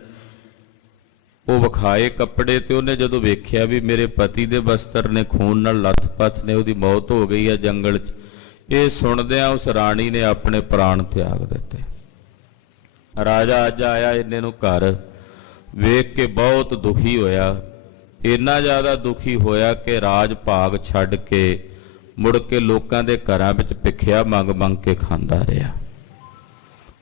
ਉਹ ਵਿਖਾਏ ਕੱਪੜੇ ਤੇ ਉਹਨੇ ਜਦੋਂ ਵੇਖਿਆ ਵੀ ਮੇਰੇ ਪਤੀ ਦੇ ਵਸਤਰ ਨੇ ਖੂਨ ਨਾਲ ਲੱਥਪੱਥ ਨੇ, ਉਹਦੀ ਮੌਤ ਹੋ ਗਈ ਆ ਜੰਗਲ 'ਚ, ਇਹ ਸੁਣਦਿਆਂ ਉਸ ਰਾਣੀ ਨੇ ਆਪਣੇ ਪ੍ਰਾਣ ਤਿਆਗ ਦਿੱਤੇ। ਰਾਜਾ ਅੱਜ ਆਇਆ ਇੰਨੇ ਨੂੰ ਘਰ ਵੇਖ ਕੇ ਬਹੁਤ ਦੁਖੀ ਹੋਇਆ, ਇੰਨਾ ਜ਼ਿਆਦਾ ਦੁਖੀ ਹੋਇਆ ਕਿ ਰਾਜ ਭਾਗ ਛੱਡ ਕੇ ਮੁੜ ਕੇ ਲੋਕਾਂ ਦੇ ਘਰਾਂ ਵਿੱਚ ਭਿੱਖਿਆ ਮੰਗ ਮੰਗ ਕੇ ਖਾਂਦਾ ਰਿਹਾ।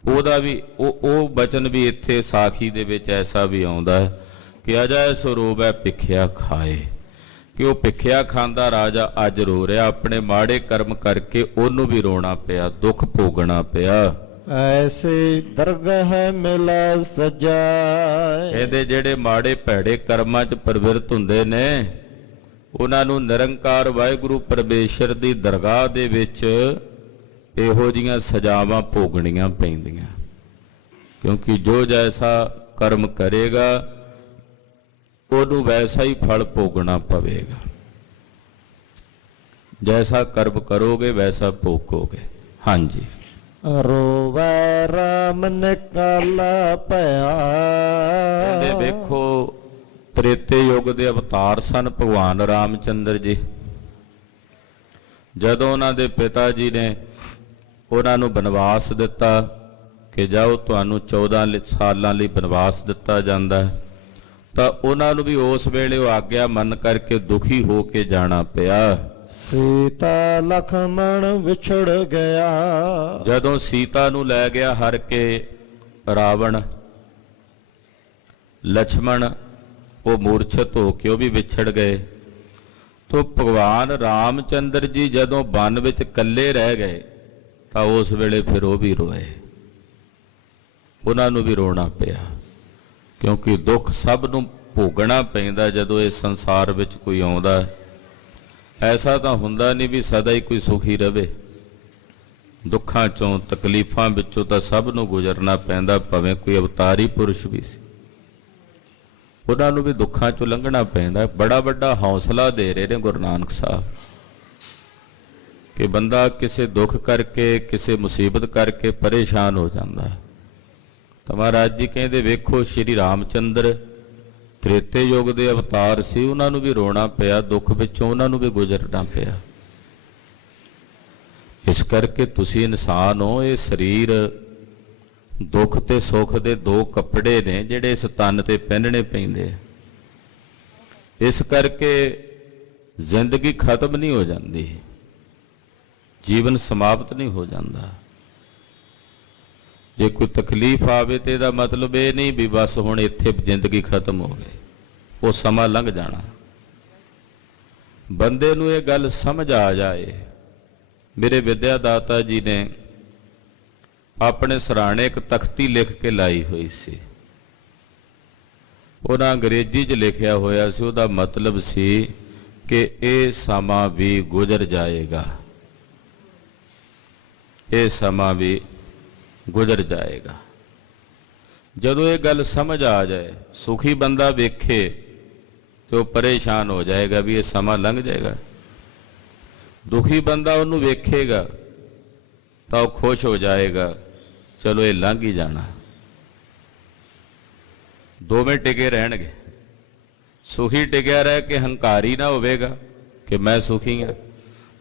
ਉਹਦਾ ਵੀ ਉਹ ਬਚਨ ਵੀ ਇੱਥੇ ਸਾਖੀ ਦੇ ਵਿੱਚ ਐਸਾ ਵੀ ਆਉਂਦਾ ਹੈ ਕਿ ਅਜੈ ਸੋ ਰੋਵੈ ਭਿੱਖਿਆ ਖਾਏ, ਕਿ ਉਹ ਭਿੱਖਿਆ ਖਾਂਦਾ ਰਾਜਾ ਅੱਜ ਰੋ ਰਿਹਾ, ਆਪਣੇ ਮਾੜੇ ਕਰਮ ਕਰਕੇ ਉਹਨੂੰ ਵੀ ਰੋਣਾ ਪਿਆ, ਦੁੱਖ ਭੋਗਣਾ ਪਿਆ। ਐਸੇ ਦਰਗਹ ਮਿਲਾ ਸਜਾਏ, ਇਹਦੇ ਜਿਹੜੇ ਮਾੜੇ ਭੈੜੇ ਕਰਮਾਂ 'ਚ ਪ੍ਰਵਿਰਤ ਹੁੰਦੇ ਨੇ ਉਹਨਾਂ ਨੂੰ ਨਿਰੰਕਾਰ ਵਾਹਿਗੁਰੂ ਪਰਮੇਸ਼ਰ ਦੀ ਦਰਗਾਹ ਦੇ ਵਿੱਚ ਇਹੋ ਜੀਆਂ ਸਜ਼ਾਵਾਂ ਭੋਗਣੀਆਂ ਪੈਂਦੀਆਂ, ਕਿਉਂਕਿ ਜੋ ਜੈਸਾ ਕਰਮ ਕਰੇਗਾ ਉਹਨੂੰ ਵੈਸਾ ਹੀ ਫਲ ਭੋਗਣਾ ਪਵੇਗਾ। ਜੈਸਾ ਕਰਮ ਕਰੋਗੇ ਵੈਸਾ ਭੋਗੋਗੇ। ਹਾਂਜੀ। ਰੋਵੈ ਰਾਮ ਨਿਕਾਲਾ ਭਇਆ, ਕਹਿੰਦੇ ਵੇਖੋ ਤ੍ਰੇਤੇ ਯੁੱਗ ਦੇ ਅਵਤਾਰ ਸਨ ਭਗਵਾਨ ਰਾਮਚੰਦਰ ਜੀ। ਜਦੋਂ ਉਹਨਾਂ ਦੇ ਪਿਤਾ ਜੀ ਨੇ ਉਹਨਾਂ ਨੂੰ ਬਨਵਾਸ ਦਿੱਤਾ ਕਿ ਜਾਓ ਤੁਹਾਨੂੰ 14 ਸਾਲਾਂ ਲਈ ਬਨਵਾਸ ਦਿੱਤਾ ਜਾਂਦਾ ਹੈ, ਤਾਂ ਉਹਨਾਂ ਨੂੰ ਵੀ ਉਸ ਵੇਲੇ ਉਹ ਆਗਿਆ ਮੰਨ ਕਰਕੇ ਦੁਖੀ ਹੋ ਕੇ ਜਾਣਾ ਪਿਆ। ਸੀਤਾ ਲਖਮਣ ਵਿਛੜ ਗਿਆ, ਜਦੋਂ ਸੀਤਾ ਨੂੰ ਲੈ ਗਿਆ ਹਰ ਕੇ ਰਾਵਣ, ਲਛਮਣ ਉਹ ਮੂਰਛਤ ਹੋ ਕੇ ਉਹ ਵੀ ਵਿਛੜ ਗਏ। ਤੋ ਭਗਵਾਨ ਰਾਮਚੰਦਰ ਜੀ ਜਦੋਂ ਵਨ ਵਿੱਚ ਇਕੱਲੇ ਰਹਿ ਗਏ ਤਾਂ ਉਸ ਵੇਲੇ ਫਿਰ ਉਹ ਵੀ ਰੋਏ, ਉਹਨਾਂ ਨੂੰ ਵੀ ਰੋਣਾ ਪਿਆ, ਕਿਉਂਕਿ ਦੁੱਖ ਸਭ ਨੂੰ ਭੋਗਣਾ ਪੈਂਦਾ ਜਦੋਂ ਇਹ ਸੰਸਾਰ ਵਿੱਚ ਕੋਈ ਆਉਂਦਾ। ਐਸਾ ਤਾਂ ਹੁੰਦਾ ਨਹੀਂ ਵੀ ਸਦਾ ਹੀ ਕੋਈ ਸੁਖੀ ਰਵੇ, ਦੁੱਖਾਂ ਚੋਂ ਤਕਲੀਫਾਂ ਵਿੱਚੋਂ ਤਾਂ ਸਭ ਨੂੰ ਗੁਜ਼ਰਨਾ ਪੈਂਦਾ, ਭਾਵੇਂ ਕੋਈ ਅਵਤਾਰੀ ਪੁਰਸ਼ ਵੀ ਸੀ ਉਹਨਾਂ ਨੂੰ ਵੀ ਦੁੱਖਾਂ ਚੋਂ ਲੰਘਣਾ ਪੈਂਦਾ। ਬੜਾ ਵੱਡਾ ਹੌਸਲਾ ਦੇ ਰਹੇ ਨੇ ਗੁਰੂ ਨਾਨਕ ਸਾਹਿਬ ਕਿ ਬੰਦਾ ਕਿਸੇ ਦੁੱਖ ਕਰਕੇ ਕਿਸੇ ਮੁਸੀਬਤ ਕਰਕੇ ਪਰੇਸ਼ਾਨ ਹੋ ਜਾਂਦਾ ਤਾਂ ਮਹਾਰਾਜ ਜੀ ਕਹਿੰਦੇ ਵੇਖੋ ਸ਼੍ਰੀ ਰਾਮਚੰਦਰ ਤ੍ਰੇਤੇ ਯੁੱਗ ਦੇ ਅਵਤਾਰ ਸੀ, ਉਹਨਾਂ ਨੂੰ ਵੀ ਰੋਣਾ ਪਿਆ, ਦੁੱਖ ਵਿੱਚੋਂ ਉਹਨਾਂ ਨੂੰ ਵੀ ਗੁਜ਼ਰਨਾ ਪਿਆ। ਇਸ ਕਰਕੇ ਤੁਸੀਂ ਇਨਸਾਨ ਹੋ, ਇਹ ਸਰੀਰ ਦੁੱਖ ਤੇ ਸੁੱਖ ਦੇ ਦੋ ਕੱਪੜੇ ਨੇ ਜਿਹੜੇ ਇਸ ਤਨ ਤੇ ਪਹਿਨਣੇ ਪੈਂਦੇ ਆ। ਇਸ ਕਰਕੇ ਜ਼ਿੰਦਗੀ ਖਤਮ ਨਹੀਂ ਹੋ ਜਾਂਦੀ, ਜੀਵਨ ਸਮਾਪਤ ਨਹੀਂ ਹੋ ਜਾਂਦਾ। ਜੇ ਕੋਈ ਤਕਲੀਫ ਆਵੇ ਤੇ ਇਹਦਾ ਮਤਲਬ ਇਹ ਨਹੀਂ ਵੀ ਬਸ ਹੁਣ ਇੱਥੇ ਜ਼ਿੰਦਗੀ ਖਤਮ ਹੋ ਗਈ, ਉਹ ਸਮਾਂ ਲੰਘ ਜਾਣਾ। ਬੰਦੇ ਨੂੰ ਇਹ ਗੱਲ ਸਮਝ ਆ ਜਾਏ। ਮੇਰੇ ਵਿਦਿਆ ਦਾਤਾ ਜੀ ਨੇ ਆਪਣੇ ਸਰਾਣੇ ਇੱਕ ਤਖਤੀ ਲਿਖ ਕੇ ਲਾਈ ਹੋਈ ਸੀ, ਉਹਨਾਂ ਅੰਗਰੇਜ਼ੀ 'ਚ ਲਿਖਿਆ ਹੋਇਆ ਸੀ, ਉਹਦਾ ਮਤਲਬ ਸੀ ਕਿ ਇਹ ਸਮਾਂ ਵੀ ਗੁਜ਼ਰ ਜਾਏਗਾ, ਇਹ ਸਮਾਂ ਵੀ ਗੁਜ਼ਰ ਜਾਏਗਾ। ਜਦੋਂ ਇਹ ਗੱਲ ਸਮਝ ਆ ਜਾਏ, ਸੁਖੀ ਬੰਦਾ ਵੇਖੇ ਤੇ ਉਹ ਪਰੇਸ਼ਾਨ ਹੋ ਜਾਏਗਾ ਵੀ ਇਹ ਸਮਾਂ ਲੰਘ ਜਾਏਗਾ। ਦੁਖੀ ਬੰਦਾ ਉਹਨੂੰ ਵੇਖੇਗਾ ਤਾਂ ਉਹ ਖੁਸ਼ ਹੋ ਜਾਏਗਾ, ਚਲੋ ਇਹ ਲੰਘ ਹੀ ਜਾਣਾ। ਦੋਵੇਂ ਟਿਕੇ ਰਹਿਣਗੇ। ਸੁਖੀ ਟਿਕਿਆ ਰਹਿ ਕੇ ਹੰਕਾਰੀ ਨਾ ਹੋਵੇਗਾ ਕਿ ਮੈਂ ਸੁਖੀ ਹਾਂ,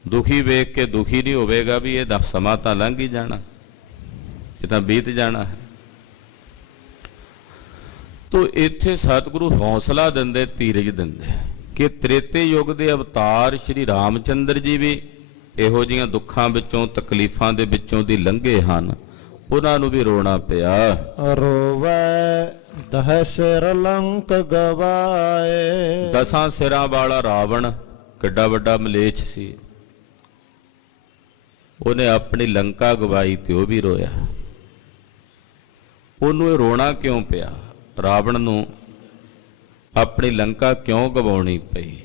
ਦੁਖੀ ਵੇਖ ਕੇ ਦੁਖੀ ਨਹੀਂ ਹੋਵੇਗਾ ਵੀ ਇਹ ਸਮਾਂ ਤਾਂ ਲੰਘ ਹੀ ਜਾਣਾ, ਇਹ ਤਾਂ ਬੀਤ ਜਾਣਾ ਹੈ। ਤੋ ਇੱਥੇ ਸਤਿਗੁਰੂ ਹੌਸਲਾ ਦਿੰਦੇ, ਧੀਰਜ ਦਿੰਦੇ ਕਿ ਤ੍ਰੇਤੇ ਯੁੱਗ ਦੇ ਅਵਤਾਰ ਸ਼੍ਰੀ ਰਾਮਚੰਦਰ ਜੀ ਵੀ ਇਹੋ ਜਿਹੀਆਂ ਦੁੱਖਾਂ ਵਿੱਚੋਂ ਤਕਲੀਫਾਂ ਦੇ ਵਿੱਚੋਂ ਦੀ ਲੰਘੇ ਹਨ, ਉਹਨਾਂ ਨੂੰ ਵੀ ਰੋਣਾ ਪਿਆ। ਰੋਵੈ ਦਹ ਸਿਰ ਲੰਕ ਗਵਾਏ, 10 ਸਿਰਾਂ ਵਾਲਾ ਰਾਵਣ ਕਿੱਡਾ ਵੱਡਾ ਮਲੇਛ ਸੀ, ਉਹਨੇ ਆਪਣੀ ਲੰਕਾ ਗਵਾਈ ਤੇ ਉਹ ਵੀ ਰੋਇਆ। ਉਹਨੂੰ ਇਹ ਰੋਣਾ ਕਿਉਂ ਪਿਆ? ਰਾਵਣ ਨੂੰ ਆਪਣੀ ਲੰਕਾ ਕਿਉਂ ਗਵਾਉਣੀ ਪਈ?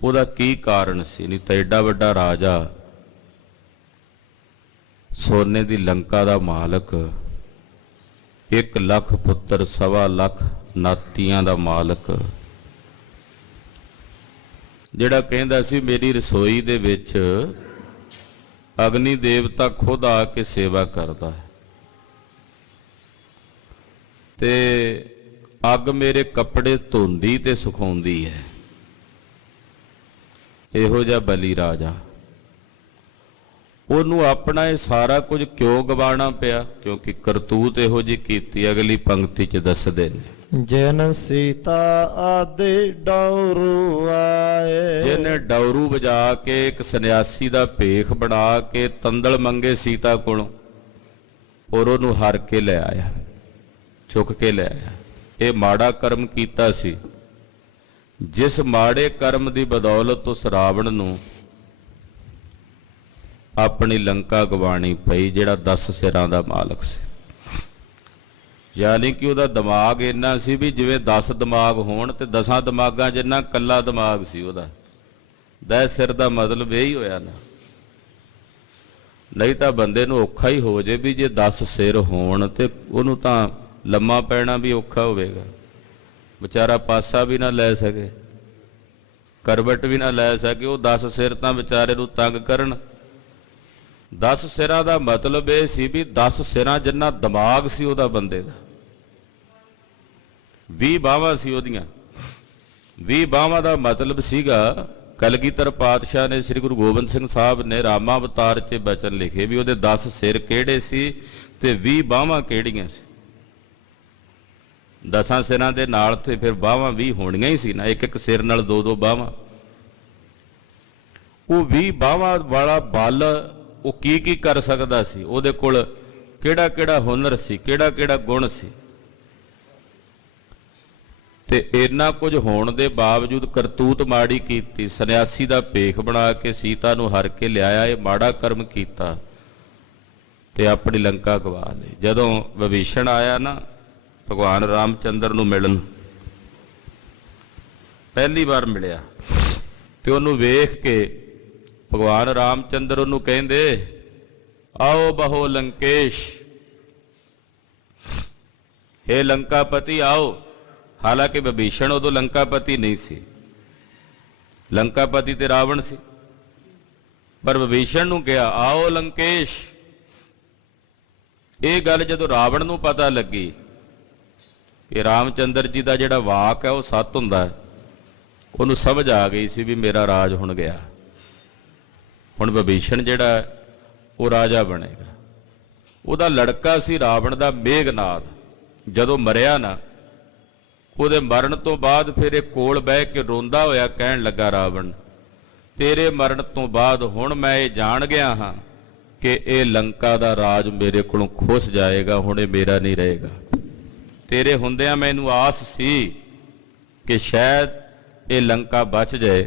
ਉਹਦਾ ਕੀ ਕਾਰਨ ਸੀ? ਨਹੀਂ ਤਾਂ ਏਡਾ ਵੱਡਾ ਰਾਜਾ ਸੋਨੇ ਦੀ ਲੰਕਾ ਦਾ ਮਾਲਕ, 1 ਲੱਖ ਪੁੱਤਰ, 1.25 ਲੱਖ ਨਾਤੀਆਂ ਦਾ ਮਾਲਕ, ਜਿਹੜਾ ਕਹਿੰਦਾ ਸੀ ਮੇਰੀ ਰਸੋਈ ਦੇ ਵਿੱਚ ਅਗਨੀ ਦੇਵਤਾ ਖੁਦ ਆ ਕੇ ਸੇਵਾ ਕਰਦਾ ਹੈ ਤੇ ਅੱਗ ਮੇਰੇ ਕੱਪੜੇ ਧੋਂਦੀ ਤੇ ਸੁਕਾਉਂਦੀ ਹੈ। ਇਹੋ ਜਿਹਾ ਬਲੀ ਰਾਜਾ, ਉਹਨੂੰ ਆਪਣਾ ਇਹ ਸਾਰਾ ਕੁਝ ਕਿਉਂ ਗਵਾਉਣਾ ਪਿਆ? ਕਿਉਂਕਿ ਕਰਤੂਤ ਇਹੋ ਜਿਹੀ ਕੀਤੀ। ਅਗਲੀ ਪੰਕਤੀ 'ਚ ਦੱਸਦੇ ਨੇ, ਜਿਨ ਸੀਤਾ ਆਦਿ ਡੌਰੂ ਆਏ। ਜਿਹਨੇ ਡੌਰੂ ਵਜਾ ਕੇ ਇੱਕ ਸੰਨਿਆਸੀ ਦਾ ਭੇਖ ਬਣਾ ਕੇ ਤੰਦਲ ਮੰਗੇ ਸੀਤਾ ਕੋਲੋਂ, ਔਰ ਉਹਨੂੰ ਹਰ ਕੇ ਲੈ ਆਇਆ, ਚੁੱਕ ਕੇ ਲੈ ਆਇਆ। ਇਹ ਮਾੜਾ ਕਰਮ ਕੀਤਾ ਸੀ। ਜਿਸ ਮਾੜੇ ਕਰਮ ਦੀ ਬਦੌਲਤ ਉਸ ਰਾਵਣ ਨੂੰ ਆਪਣੀ ਲੰਕਾ ਗਵਾਣੀ ਪਈ, ਜਿਹੜਾ 10 ਸਿਰਾਂ ਦਾ ਮਾਲਕ ਸੀ। ਯਾਨੀ ਕਿ ਉਹਦਾ ਦਿਮਾਗ ਇੰਨਾ ਸੀ ਵੀ ਜਿਵੇਂ 10 ਦਿਮਾਗ ਹੋਣ ਤੇ 10 ਦਿਮਾਗਾਂ ਜਿੰਨਾ ਕੱਲਾ ਦਿਮਾਗ ਸੀ ਉਹਦਾ। 10 ਸਿਰ ਦਾ ਮਤਲਬ ਇਹ ਹੀ ਹੋਇਆ ਨਾ। ਨਹੀਂ ਤਾਂ ਬੰਦੇ ਨੂੰ ਔਖਾ ਹੀ ਹੋ ਜੇ ਵੀ ਜੇ 10 ਸਿਰ ਹੋਣ ਤੇ ਉਹਨੂੰ ਤਾਂ ਲੰਮਾ ਪੈਣਾ ਵੀ ਔਖਾ ਹੋਵੇਗਾ। ਵਿਚਾਰਾ ਪਾਸਾ ਵੀ ਨਾ ਲੈ ਸਕੇ, ਕਰਵਟ ਵੀ ਨਾ ਲੈ ਸਕੇ। ਉਹ 10 ਸਿਰ ਤਾਂ ਵਿਚਾਰੇ ਨੂੰ ਤੰਗ ਕਰਨ। 10 ਸਿਰਾਂ ਦਾ ਮਤਲਬ ਇਹ ਸੀ ਵੀ 10 ਸਿਰਾਂ ਜਿੰਨਾ ਦਿਮਾਗ ਸੀ ਉਹਦਾ ਬੰਦੇ ਦਾ। 20 ਬਾਹਾਂ ਸੀ ਉਹਦੀਆਂ। 20 ਬਾਹਾਂ ਦਾ ਮਤਲਬ ਸੀਗਾ, ਕਲਗੀਧਰ ਪਾਤਸ਼ਾਹ ਨੇ, ਸ੍ਰੀ ਗੁਰੂ ਗੋਬਿੰਦ ਸਿੰਘ ਸਾਹਿਬ ਨੇ ਰਾਮਾ ਅਵਤਾਰ 'ਚ ਬਚਨ ਲਿਖੇ ਵੀ ਉਹਦੇ 10 ਸਿਰ ਕਿਹੜੇ ਸੀ ਤੇ 20 ਬਾਹਾਂ ਕਿਹੜੀਆਂ ਸੀ। 10 ਸਿਰਾਂ ਦੇ ਨਾਲ ਤੇ ਫਿਰ ਬਾਹਾਂ 20 ਹੋਣੀਆਂ ਹੀ ਸੀ ਨਾ, ਇੱਕ ਸਿਰ ਨਾਲ 2 ਬਾਹਾਂ। ਉਹ 20 ਬਾਹਾਂ ਵਾਲਾ ਬਲ ਉਹ ਕੀ ਕਰ ਸਕਦਾ ਸੀ? ਉਹਦੇ ਕੋਲ ਕਿਹੜਾ ਹੁਨਰ ਸੀ, ਕਿਹੜਾ ਗੁਣ ਸੀ? ਤੇ ਇੰਨਾ ਕੁਝ ਹੋਣ ਦੇ ਬਾਵਜੂਦ ਕਰਤੂਤ ਮਾੜੀ ਕੀਤੀ। ਸੰਨਿਆਸੀ ਦਾ ਭੇਖ ਬਣਾ ਕੇ ਸੀਤਾ ਨੂੰ ਹਰ ਕੇ ਲਿਆਇਆ। ਇਹ ਮਾੜਾ ਕਰਮ ਕੀਤਾ ਤੇ ਆਪਣੀ ਲੰਕਾ ਗਵਾ ਲਈ। ਜਦੋਂ ਵਿਭੀਸ਼ਣ ਆਇਆ ਨਾ ਭਗਵਾਨ ਰਾਮਚੰਦਰ ਨੂੰ ਮਿਲਣ, ਪਹਿਲੀ ਵਾਰ ਮਿਲਿਆ ਤੇ ਉਹਨੂੰ ਵੇਖ ਕੇ ਭਗਵਾਨ ਰਾਮਚੰਦਰ ਉਹਨੂੰ ਕਹਿੰਦੇ, ਆਓ ਬਹੋ ਲੰਕੇਸ਼, ਹੇ ਲੰਕਾਪਤੀ ਆਓ। ਹਾਲਾਂਕਿ ਵਿਭੀਸ਼ਣ ਉਦੋਂ ਲੰਕਾਪਤੀ ਨਹੀਂ ਸੀ, ਲੰਕਾਪਤੀ ਤੇ ਰਾਵਣ ਸੀ, ਪਰ ਵਿਭੀਸ਼ਣ ਨੂੰ ਕਿਹਾ ਆਓ ਲੰਕੇਸ਼। ਇਹ ਗੱਲ ਜਦੋਂ ਰਾਵਣ ਨੂੰ ਪਤਾ ਲੱਗੀ ਕਿ ਰਾਮਚੰਦਰ ਜੀ ਦਾ ਜਿਹੜਾ ਵਾਕ ਹੈ ਉਹ ਸੱਤ ਹੁੰਦਾ ਹੈ, ਉਹਨੂੰ ਸਮਝ ਆ ਗਈ ਸੀ ਵੀ ਮੇਰਾ ਰਾਜ ਹੁਣ ਗਿਆ। ਹੁਣ ਵਿਭੀਸ਼ਣ ਜਿਹੜਾ ਉਹ ਰਾਜਾ ਬਣੇਗਾ। ਉਹਦਾ ਲੜਕਾ ਸੀ ਰਾਵਣ ਦਾ ਮੇਘਨਾਦ। ਜਦੋਂ ਮਰਿਆ ਨਾ, ਉਹਦੇ ਮਰਨ ਤੋਂ ਬਾਅਦ ਫਿਰ ਇਹ ਕੋਲ ਬਹਿ ਕੇ ਰੋਂਦਾ ਹੋਇਆ ਕਹਿਣ ਲੱਗਾ, ਰਾਵਣ ਤੇਰੇ ਮਰਨ ਤੋਂ ਬਾਅਦ ਹੁਣ ਮੈਂ ਇਹ ਜਾਣ ਗਿਆ ਹਾਂ ਕਿ ਇਹ ਲੰਕਾ ਦਾ ਰਾਜ ਮੇਰੇ ਕੋਲੋਂ ਖੁੱਸ ਜਾਏਗਾ, ਹੁਣ ਇਹ ਮੇਰਾ ਨਹੀਂ ਰਹੇਗਾ। ਤੇਰੇ ਹੁੰਦਿਆਂ ਮੈਨੂੰ ਆਸ ਸੀ ਕਿ ਸ਼ਾਇਦ ਇਹ ਲੰਕਾ ਬਚ ਜਾਏ,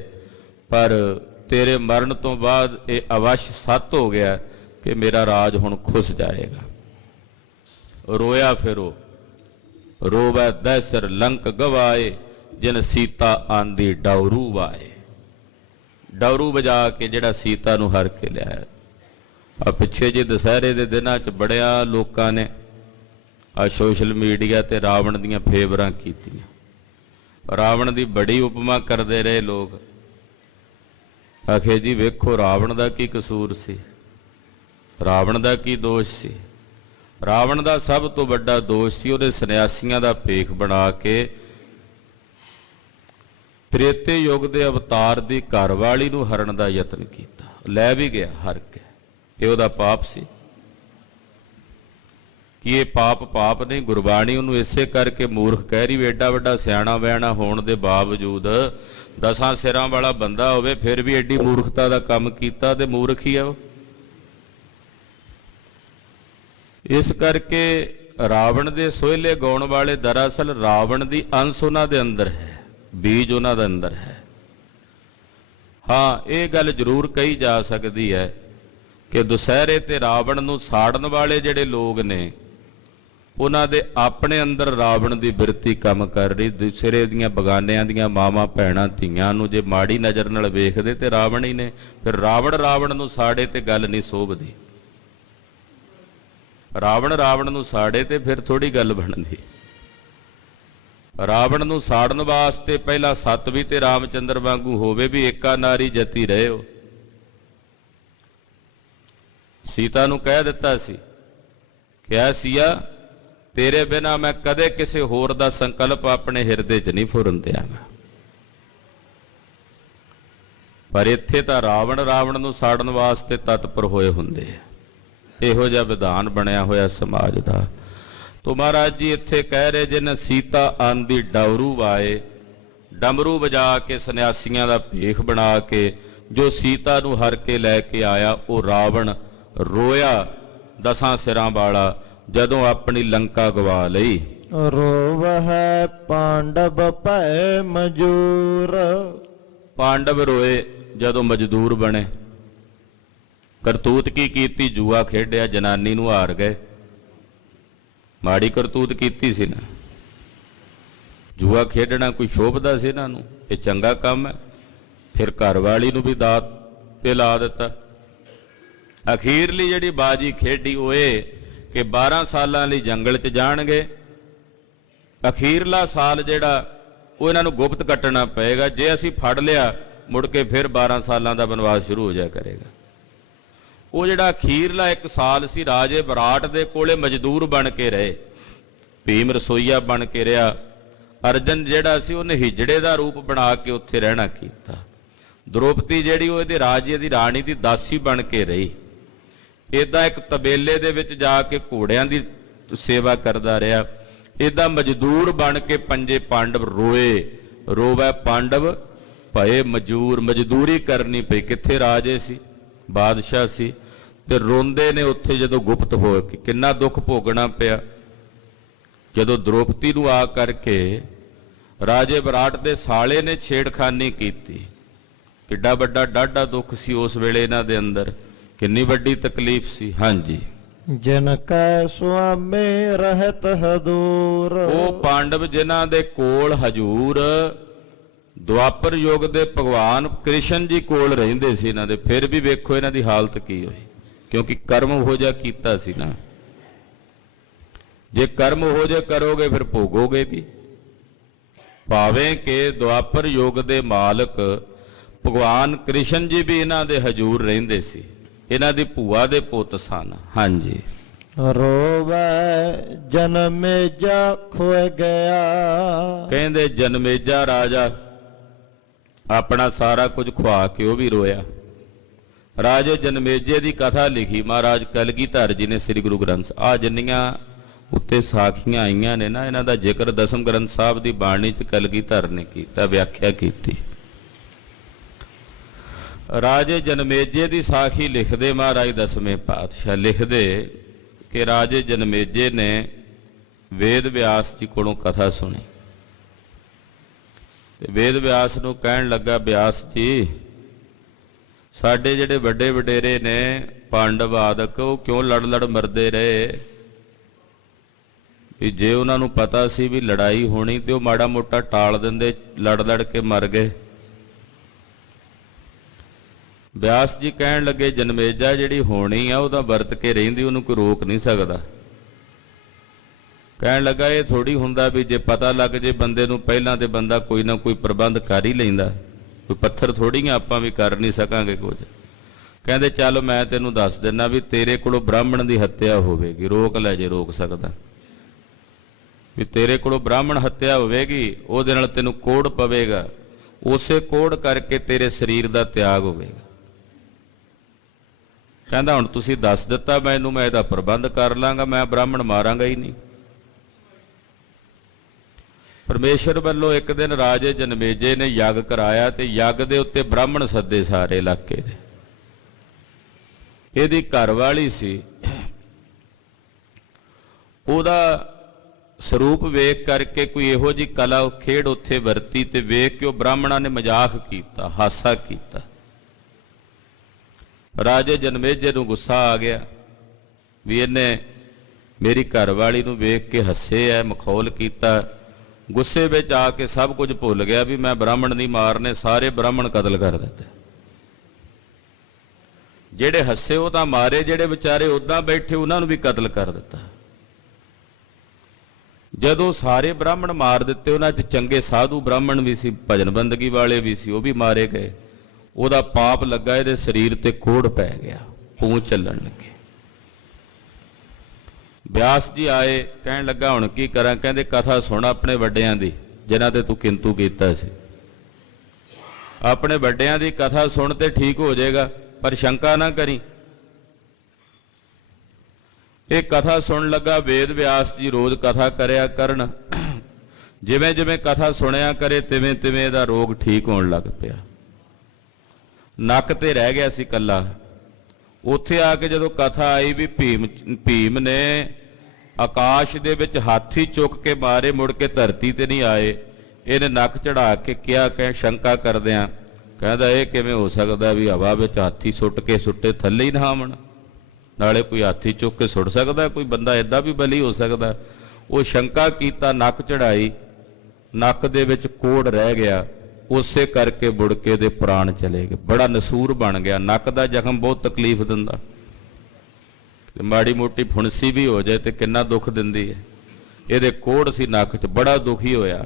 ਪਰ ਤੇਰੇ ਮਰਨ ਤੋਂ ਬਾਅਦ ਇਹ ਅਵਸ਼ ਸੱਤ ਹੋ ਗਿਆ ਕਿ ਮੇਰਾ ਰਾਜ ਹੁਣ ਖੁੱਸ ਜਾਏਗਾ। ਰੋਇਆ ਫਿਰ ਉਹ, ਰੋਵੈ ਦੈਸਰ ਲੰਕ ਗਵਾਏ, ਜਿਨ ਸੀਤਾ ਆਂਦੀ ਡੌਰੂ ਵਾਏ। ਡੌਰੂ ਵਜਾ ਕੇ ਜਿਹੜਾ ਸੀਤਾ ਨੂੰ ਹਰ ਕੇ ਲਿਆਇਆ। ਆ ਪਿੱਛੇ ਜੇ ਦੁਸਹਿਰੇ ਦੇ ਦਿਨਾਂ 'ਚ ਬੜਿਆ ਲੋਕਾਂ ਨੇ ਆ ਸੋਸ਼ਲ ਮੀਡੀਆ ਤੇ ਰਾਵਣ ਦੀਆਂ ਫੇਵਰਾਂ ਕੀਤੀਆਂ। ਰਾਵਣ ਦੀ ਬੜੀ ਉਪਮਾ ਕਰਦੇ ਰਹੇ ਲੋਕ। ਆਖੇ ਜੀ ਵੇਖੋ ਰਾਵਣ ਦਾ ਕੀ ਕਸੂਰ ਸੀ, ਰਾਵਣ ਦਾ ਕੀ ਦੋਸ਼ ਸੀ? ਰਾਵਣ ਦਾ ਸਭ ਤੋਂ ਵੱਡਾ ਦੋਸ਼ ਸੀ ਉਹਦੇ ਸੰਨਿਆਸੀਆਂ ਦਾ ਭੇਖ ਬਣਾ ਕੇ ਤ੍ਰੇਤੇ ਯੁੱਗ ਦੇ ਅਵਤਾਰ ਦੀ ਘਰਵਾਲੀ ਨੂੰ ਹਰਨ ਦਾ ਯਤਨ ਕੀਤਾ। ਲੈ ਵੀ ਗਿਆ ਹਰ ਕੇ। ਇਹ ਉਹਦਾ ਪਾਪ ਸੀ। ਕਿ ਇਹ ਪਾਪ ਨਹੀਂ? ਗੁਰਬਾਣੀ ਉਹਨੂੰ ਇਸੇ ਕਰਕੇ ਮੂਰਖ ਕਹਿ ਰਹੀ ਵੀ ਐਡਾ ਵੱਡਾ ਸਿਆਣਾ ਵਿਆਣਾ ਹੋਣ ਦੇ ਬਾਵਜੂਦ 10 ਸਿਰਾਂ ਵਾਲਾ ਬੰਦਾ ਹੋਵੇ ਫਿਰ ਵੀ ਐਡੀ ਮੂਰਖਤਾ ਦਾ ਕੰਮ ਕੀਤਾ, ਤੇ ਮੂਰਖ ਹੀ ਆ ਉਹ। ਇਸ ਕਰਕੇ ਰਾਵਣ ਦੇ ਸੋਹਿਲੇ ਗਾਉਣ ਵਾਲੇ ਦਰਅਸਲ ਰਾਵਣ ਦੀ ਅੰਸ਼ ਉਹਨਾਂ ਦੇ ਅੰਦਰ ਹੈ, ਬੀਜ ਉਹਨਾਂ ਦੇ ਅੰਦਰ ਹੈ। ਹਾਂ, ਇਹ ਗੱਲ ਜ਼ਰੂਰ ਕਹੀ ਜਾ ਸਕਦੀ ਹੈ ਕਿ ਦੁਸਹਿਰੇ ਤੇ ਰਾਵਣ ਨੂੰ ਸਾੜਨ ਵਾਲੇ ਜਿਹੜੇ ਲੋਕ ਨੇ, ਉਹਨਾਂ ਦੇ ਆਪਣੇ ਅੰਦਰ ਰਾਵਣ ਦੀ ਬਿਰਤੀ ਕੰਮ ਕਰ ਰਹੀ। ਦੂਸਰੇ ਦੀਆਂ ਬਗਾਨਿਆਂ ਦੀਆਂ ਮਾਵਾਂ ਭੈਣਾਂ ਧੀਆਂ ਨੂੰ ਜੇ ਮਾੜੀ ਨਜ਼ਰ ਨਾਲ ਵੇਖਦੇ ਤੇ ਰਾਵਣ ਹੀ ਨੇ। ਫਿਰ ਰਾਵਣ ਨੂੰ ਸਾੜੇ ਤੇ ਗੱਲ ਨਹੀਂ ਸੋਭਦੀ। ਰਾਵਣ ਨੂੰ ਸਾੜੇ ਤੇ ਫਿਰ ਥੋੜੀ ਗੱਲ ਬਣਦੀ। ਰਾਵਣ ਨੂੰ ਸਾੜਨ ਵਾਸਤੇ ਪਹਿਲਾਂ ਸੱਤ ਵੀ ਤੇ ਰਾਮਚੰਦਰ ਵਾਂਗੂ ਹੋਵੇ ਵੀ ਏਕਾ ਨਾਰੀ ਜਤੀ ਰਹੇ ਹੋ। ਸੀਤਾ ਨੂੰ ਕਹਿ ਦਿੱਤਾ ਸੀ ਕਿ ਐ ਸੀਆ, ਤੇਰੇ ਬਿਨਾ ਮੈਂ ਕਦੇ ਕਿਸੇ ਹੋਰ ਦਾ ਸੰਕਲਪ ਆਪਣੇ ਹਿਰਦੇ 'ਚ ਨਹੀਂ ਫੁਰਨ ਦਿਆਂਗਾ। ਪਰ ਇੱਥੇ ਤਾਂ ਰਾਵਣ ਨੂੰ ਸਾੜਨ ਵਾਸਤੇ ਤਤਪਰ ਹੋਏ ਹੁੰਦੇ ਆ। ਇਹੋ ਜਿਹਾ ਵਿਧਾਨ ਬਣਿਆ ਹੋਇਆ ਸਮਾਜ ਦਾ। ਤੋ ਮਹਾਰਾਜ ਜੀ ਇੱਥੇ ਕਹਿ ਰਹੇ, ਜਿਨ ਸੀਤਾ ਆਂਦੀ ਡਾਉਰੂ ਵਾਏ, ਡਮਰੂ ਵਜਾ ਕੇ ਸੰਨਿਆਸੀਆਂ ਦਾ ਭੇਖ ਬਣਾ ਕੇ ਜੋ ਸੀਤਾ ਨੂੰ ਹਰ ਕੇ ਲੈ ਕੇ ਆਇਆ, ਉਹ ਰਾਵਣ ਰੋਇਆ ਦਸਾਂ ਸਿਰਾਂ ਵਾਲਾ ਜਦੋਂ ਆਪਣੀ ਲੰਕਾ ਗਵਾ ਲਈ। ਰੋਵਹਿ ਪਾਂਡਵ ਭੈ ਮਜੂਰ। ਪਾਂਡਵ ਰੋਏ ਜਦੋਂ ਮਜ਼ਦੂਰ ਬਣੇ। ਕਰਤੂਤ ਕੀ ਕੀਤੀ? ਜੂਆ ਖੇਡਿਆ, ਜਨਾਨੀ ਨੂੰ ਹਾਰ ਗਏ। ਮਾੜੀ ਕਰਤੂਤ ਕੀਤੀ ਸੀ ਨਾ। ਜੂਆ ਖੇਡਣਾ ਕੋਈ ਸ਼ੋਭਦਾ ਸੀ ਇਹਨਾਂ ਨੂੰ? ਇਹ ਚੰਗਾ ਕੰਮ ਹੈ। ਫਿਰ ਘਰ ਵਾਲੀ ਨੂੰ ਵੀ ਦਾਤ ਤੇ ਲਾ ਦਿੱਤਾ। ਅਖੀਰਲੀ ਜਿਹੜੀ ਬਾਜੀ ਖੇਡੀ ਉਹ ਇਹ ਕਿ 12 ਸਾਲਾਂ ਲਈ ਜੰਗਲ 'ਚ ਜਾਣਗੇ। ਅਖੀਰਲਾ ਸਾਲ ਜਿਹੜਾ ਉਹ ਇਹਨਾਂ ਨੂੰ ਗੁਪਤ ਕੱਟਣਾ ਪਏਗਾ। ਜੇ ਅਸੀਂ ਫੜ ਲਿਆ ਮੁੜ ਕੇ ਫਿਰ 12 ਸਾਲਾਂ ਦਾ ਬਨਵਾਸ ਸ਼ੁਰੂ ਹੋ ਜਾਇਆ ਕਰੇਗਾ। ਉਹ ਜਿਹੜਾ ਅਖੀਰਲਾ 1 ਸਾਲ ਸੀ, ਰਾਜੇ ਵਿਰਾਟ ਦੇ ਕੋਲੇ ਮਜ਼ਦੂਰ ਬਣ ਕੇ ਰਹੇ। ਭੀਮ ਰਸੋਈਆ ਬਣ ਕੇ ਰਿਹਾ। ਅਰਜਨ ਜਿਹੜਾ ਸੀ ਉਹਨੇ ਹਿਜੜੇ ਦਾ ਰੂਪ ਬਣਾ ਕੇ ਉੱਥੇ ਰਹਿਣਾ ਕੀਤਾ। ਦ੍ਰੋਪਦੀ ਜਿਹੜੀ ਉਹ ਇਹਦੇ ਰਾਜੇ ਦੀ ਰਾਣੀ ਦੀ ਦਾਸੀ ਬਣ ਕੇ ਰਹੀ। ਇੱਦਾਂ ਇੱਕ ਤਬੇਲੇ ਦੇ ਵਿੱਚ ਜਾ ਕੇ ਘੋੜਿਆਂ ਦੀ ਸੇਵਾ ਕਰਦਾ ਰਿਹਾ। ਇੱਦਾਂ ਮਜ਼ਦੂਰ ਬਣ ਕੇ ਪੰਜੇ ਪਾਂਡਵ ਰੋਏ। ਰੋਵੈ ਪਾਂਡਵ ਭਏ ਮਜੂਰ। ਮਜ਼ਦੂਰੀ ਕਰਨੀ ਪਈ। ਕਿੱਥੇ ਰਾਜੇ ਸੀ, ਬਾਦਸ਼ਾਹ ਸੀ, ਤੇ ਰੋਂਦੇ ਨੇ ਉੱਥੇ ਜਦੋਂ ਗੁਪਤ ਹੋ ਕੇ। ਕਿੰਨਾ ਦੁੱਖ ਭੋਗਣਾ ਪਿਆ ਜਦੋਂ ਦ੍ਰੋਪਦੀ ਨੂੰ ਆ ਕਰਕੇ ਰਾਜੇ ਵਿਰਾਟ ਦੇ ਸਾਲੇ ਨੇ ਛੇੜਖਾਨੀ ਕੀਤੀ। ਕਿੱਡਾ ਵੱਡਾ ਡਾਢਾ ਦੁੱਖ ਸੀ ਉਸ ਵੇਲੇ ਇਹਨਾਂ ਦੇ ਅੰਦਰ। ਕਿੰਨੀ ਵੱਡੀ ਤਕਲੀਫ ਸੀ। ਹਾਂਜੀ, ਜਿਨ ਕੈ ਸੁਆਮੀ ਰਹਿਤ ਹਦੂਰ। ਉਹ ਪਾਂਡਵ ਜਿਨ੍ਹਾਂ ਦੇ ਕੋਲ ਹਜੂਰ ਦੁਆਪਰ ਯੁੱਗ ਦੇ ਭਗਵਾਨ ਕ੍ਰਿਸ਼ਨ ਜੀ ਕੋਲ ਰਹਿੰਦੇ ਸੀ ਇਹਨਾਂ ਦੇ, ਫਿਰ ਵੀ ਵੇਖੋ ਇਹਨਾਂ ਦੀ ਹਾਲਤ ਕੀ ਹੋਈ। ਕਿਉਂਕਿ ਕਰਮ ਹੋ ਜਾ ਕੀਤਾ ਸੀ ਨਾ। ਜੇ ਕਰਮ ਹੋ ਜਾ ਕਰੋਗੇ ਫਿਰ ਭੋਗੋਗੇ ਵੀ। ਭਾਵੇਂ ਕਿ ਦੁਆਪਰ ਯੁੱਗ ਦੇ ਮਾਲਕ ਭਗਵਾਨ ਕ੍ਰਿਸ਼ਨ ਜੀ ਵੀ ਇਹਨਾਂ ਦੇ ਹਜੂਰ ਰਹਿੰਦੇ ਸੀ। ਇਹਨਾਂ ਦੀ ਭੂਆ ਦੇ ਪੁੱਤ ਸਨ। ਹਾਂਜੀ, ਰੋਵੈ ਜਨਮੇਜਾ ਖੋਇ ਗਿਆ। ਕਹਿੰਦੇ ਜਨਮੇਜਾ ਰਾਜਾ ਆਪਣਾ ਸਾਰਾ ਕੁਝ ਖਵਾ ਕੇ ਉਹ ਵੀ ਰੋਇਆ। ਰਾਜੇ ਜਨਮੇਜੇ ਦੀ ਕਥਾ ਲਿਖੀ ਮਹਾਰਾਜ ਕਲਗੀਧਰ ਜੀ ਨੇ ਸ੍ਰੀ ਗੁਰੂ ਗ੍ਰੰਥ। ਆ ਜਿੰਨੀਆਂ ਉੱਤੇ ਸਾਖੀਆਂ ਆਈਆਂ ਨੇ ਨਾ, ਇਹਨਾਂ ਦਾ ਜ਼ਿਕਰ ਦਸਮ ਗ੍ਰੰਥ ਸਾਹਿਬ ਦੀ ਬਾਣੀ 'ਚ ਕਲਗੀਧਰ ਨੇ ਕੀਤਾ, ਵਿਆਖਿਆ ਕੀਤੀ। ਰਾਜੇ ਜਨਮੇਜੇ ਦੀ ਸਾਖੀ ਲਿਖਦੇ ਮਹਾਰਾਜ ਦਸਵੇਂ ਪਾਤਸ਼ਾਹ ਲਿਖਦੇ ਕਿ ਰਾਜੇ ਜਨਮੇਜੇ ਨੇ ਵੇਦ ਵਿਆਸ ਜੀ ਕੋਲੋਂ ਕਥਾ ਸੁਣੀ ਤੇ ਵੇਦ ਵਿਆਸ ਨੂੰ ਕਹਿਣ ਲੱਗਾ, ਵਿਆਸ ਜੀ ਸਾਡੇ ਜਿਹੜੇ ਵੱਡੇ ਵਡੇਰੇ ਨੇ ਪਾਂਡਵ ਆਦਿਕ, ਉਹ ਕਿਉਂ ਲੜ ਮਰਦੇ ਰਹੇ? ਵੀ ਜੇ ਉਹਨਾਂ ਨੂੰ ਪਤਾ ਸੀ ਵੀ ਲੜਾਈ ਹੋਣੀ ਤੇ ਉਹ ਮਾੜਾ ਮੋਟਾ ਟਾਲ ਦਿੰਦੇ, ਲੜ ਕੇ ਮਰ ਗਏ। ਵਿਆਸ ਜੀ ਕਹਿਣ ਲੱਗੇ, ਜਨਮੇਜਾ ਜਿਹੜੀ ਹੋਣੀ ਆ ਉਹਦਾ ਵਰਤ ਕੇ ਰਹਿੰਦੀ, ਉਹਨੂੰ ਕੋਈ ਰੋਕ ਨਹੀਂ ਸਕਦਾ। ਕਹਿਣ ਲੱਗਾ ਇਹ ਥੋੜੀ ਹੁੰਦਾ ਵੀ ਜੇ ਪਤਾ ਲੱਗ ਜੇ ਬੰਦੇ ਨੂੰ ਪਹਿਲਾਂ ਤੇ ਬੰਦਾ ਕੋਈ ਨਾ ਕੋਈ ਪ੍ਰਬੰਧ ਕਰ ਹੀ ਲੈਂਦਾ। ਕੋਈ ਪੱਥਰ ਥੋੜੀਆਂ ਆਪਾਂ ਵੀ ਕਰ ਨਹੀਂ ਸਕਾਂਗੇ ਕੁਝ। ਕਹਿੰਦੇ ਚੱਲ ਮੈਂ ਤੈਨੂੰ ਦੱਸ ਦਿੰਦਾ ਵੀ ਤੇਰੇ ਕੋਲੋਂ ਬ੍ਰਾਹਮਣ ਦੀ ਹੱਤਿਆ ਹੋਵੇਗੀ, ਰੋਕ ਲੈ ਜੇ ਰੋਕ ਸਕਦਾ। ਵੀ ਤੇਰੇ ਕੋਲੋਂ ਬ੍ਰਾਹਮਣ ਹੱਤਿਆ ਹੋਵੇਗੀ, ਉਹਦੇ ਨਾਲ ਤੈਨੂੰ ਕੋੜ ਪਵੇਗਾ, ਉਸੇ ਕੋੜ ਕਰਕੇ ਤੇਰੇ ਸਰੀਰ ਦਾ ਤਿਆਗ ਹੋਵੇਗਾ। ਕਹਿੰਦਾ ਹੁਣ ਤੁਸੀਂ ਦੱਸ ਦਿੱਤਾ ਮੈਨੂੰ, ਮੈਂ ਇਹਦਾ ਪ੍ਰਬੰਧ ਕਰ ਲਾਂਗਾ, ਮੈਂ ਬ੍ਰਾਹਮਣ ਮਾਰਾਂਗਾ ਹੀ ਨਹੀਂ। ਪਰਮੇਸ਼ਰ ਵੱਲੋਂ ਇੱਕ ਦਿਨ ਰਾਜੇ ਜਨਮੇਜੇ ਨੇ ਯੱਗ ਕਰਾਇਆ ਤੇ ਯੱਗ ਦੇ ਉੱਤੇ ਬ੍ਰਾਹਮਣ ਸੱਦੇ ਸਾਰੇ ਇਲਾਕੇ ਦੇ। ਇਹਦੀ ਘਰਵਾਲੀ ਸੀ, ਉਹਦਾ ਸਰੂਪ ਵੇਖ ਕਰਕੇ ਕੋਈ ਇਹੋ ਜਿਹੀ ਕਲਾ ਖੇਡ ਉੱਥੇ ਵਰਤੀ ਤੇ ਵੇਖ ਕੇ ਉਹ ਬ੍ਰਾਹਮਣਾਂ ਨੇ ਮਜ਼ਾਕ ਕੀਤਾ, ਹਾਸਾ ਕੀਤਾ। ਰਾਜੇ ਜਨਮੇਜੇ ਨੂੰ ਗੁੱਸਾ ਆ ਗਿਆ ਵੀ ਇਹਨੇ ਮੇਰੀ ਘਰਵਾਲੀ ਨੂੰ ਵੇਖ ਕੇ ਹੱਸੇ ਐ, ਮਖੌਲ ਕੀਤਾ। ਗੁੱਸੇ ਵਿੱਚ ਆ ਕੇ ਸਭ ਕੁਝ ਭੁੱਲ ਗਿਆ ਵੀ ਮੈਂ ਬ੍ਰਾਹਮਣ ਨਹੀਂ ਮਾਰਨੇ, ਸਾਰੇ ਬ੍ਰਾਹਮਣ ਕਤਲ ਕਰ ਦਿੱਤੇ। ਜਿਹੜੇ ਹੱਸੇ ਉਹ ਤਾਂ ਮਾਰੇ, ਜਿਹੜੇ ਵਿਚਾਰੇ ਉੱਦਾਂ ਬੈਠੇ ਉਹਨਾਂ ਨੂੰ ਵੀ ਕਤਲ ਕਰ ਦਿੱਤਾ। ਜਦੋਂ ਸਾਰੇ ਬ੍ਰਾਹਮਣ ਮਾਰ ਦਿੱਤੇ, ਉਹਨਾਂ 'ਚ ਚੰਗੇ ਸਾਧੂ ਬ੍ਰਾਹਮਣ ਵੀ ਸੀ, ਭਜਨ ਬੰਦਗੀ ਵਾਲੇ ਵੀ ਸੀ, ਉਹ ਵੀ ਮਾਰੇ ਗਏ। ਉਹਦਾ ਪਾਪ ਲੱਗਾ, ਇਹਦੇ ਸਰੀਰ ਤੇ ਕੋੜ ਪੈ ਗਿਆ, ਪੂੰਛ ਚੱਲਣ ਲੱਗੇ। ਵਿਆਸ ਜੀ ਆਏ, ਕਹਿਣ ਲੱਗਾ ਹੁਣ ਕੀ ਕਰਾਂ? ਕਹਿੰਦੇ ਕਥਾ ਸੁਣ ਆਪਣੇ ਵੱਡਿਆਂ ਦੀ, ਜਿਨ੍ਹਾਂ ਤੇ ਤੂੰ ਕਿੰਤੂ ਕੀਤਾ ਸੀ। ਆਪਣੇ ਵੱਡਿਆਂ ਦੀ ਕਥਾ ਸੁਣ ਤੇ ਠੀਕ ਹੋ ਜਾਏਗਾ, ਪਰ ਸ਼ੰਕਾ ਨਾ ਕਰੀ। ਇਹ ਕਥਾ ਸੁਣਨ ਲੱਗਾ। ਵੇਦ ਵਿਆਸ ਜੀ ਰੋਜ਼ ਕਥਾ ਕਰਿਆ ਕਰਨ, ਜਿਵੇਂ ਜਿਵੇਂ ਕਥਾ ਸੁਣਿਆ ਕਰੇ ਤਿਵੇਂ ਤਿਵੇਂ ਇਹਦਾ ਰੋਗ ਠੀਕ ਹੋਣ ਲੱਗ ਪਿਆ। ਨੱਕ ਤੇ ਰਹਿ ਗਿਆ ਸੀ ਕੱਲਾ। ਉੱਥੇ ਆ ਕੇ ਜਦੋਂ ਕਥਾ ਆਈ ਵੀ ਭੀਮ ਨੇ ਆਕਾਸ਼ ਦੇ ਵਿੱਚ ਹਾਥੀ ਚੁੱਕ ਕੇ ਮਾਰੇ, ਮੁੜ ਕੇ ਧਰਤੀ ਤੇ ਨਹੀਂ ਆਏ। ਇਹਨੇ ਨੱਕ ਚੜਾ ਕੇ ਕਿਹਾ, ਕਹਿ ਸ਼ੰਕਾ ਕਰਦਿਆਂ ਕਹਿੰਦਾ ਇਹ ਕਿਵੇਂ ਹੋ ਸਕਦਾ ਵੀ ਹਵਾ ਵਿੱਚ ਹਾਥੀ ਸੁੱਟ ਕੇ ਸੁੱਟੇ ਥੱਲੇ ਹੀ ਨਾ ਆਵਣ? ਨਾਲੇ ਕੋਈ ਹਾਥੀ ਚੁੱਕ ਕੇ ਸੁੱਟ ਸਕਦਾ? ਕੋਈ ਬੰਦਾ ਏਦਾਂ ਵੀ ਬਲੀ ਹੋ ਸਕਦਾ? ਉਹ ਸ਼ੰਕਾ ਕੀਤਾ, ਨੱਕ ਚੜਾਈ, ਨੱਕ ਦੇ ਵਿੱਚ ਕੋੜ ਰਹਿ ਗਿਆ। ਉਸੇ ਕਰਕੇ ਮੁੜ ਕੇ ਦੇ ਪ੍ਰਾਣ ਚਲੇ ਗਏ। ਬੜਾ ਨਸੂਰ ਬਣ ਗਿਆ। ਨੱਕ ਦਾ ਜ਼ਖਮ ਬਹੁਤ ਤਕਲੀਫ ਦਿੰਦਾ, ਤੇ ਮਾੜੀ ਮੋਟੀ ਫੁਣਸੀ ਵੀ ਹੋ ਜਾਏ ਤੇ ਕਿੰਨਾ ਦੁੱਖ ਦਿੰਦੀ ਹੈ। ਇਹਦੇ ਕੋੜ ਸੀ ਨੱਕ 'ਚ, ਬੜਾ ਦੁਖੀ ਹੋਇਆ।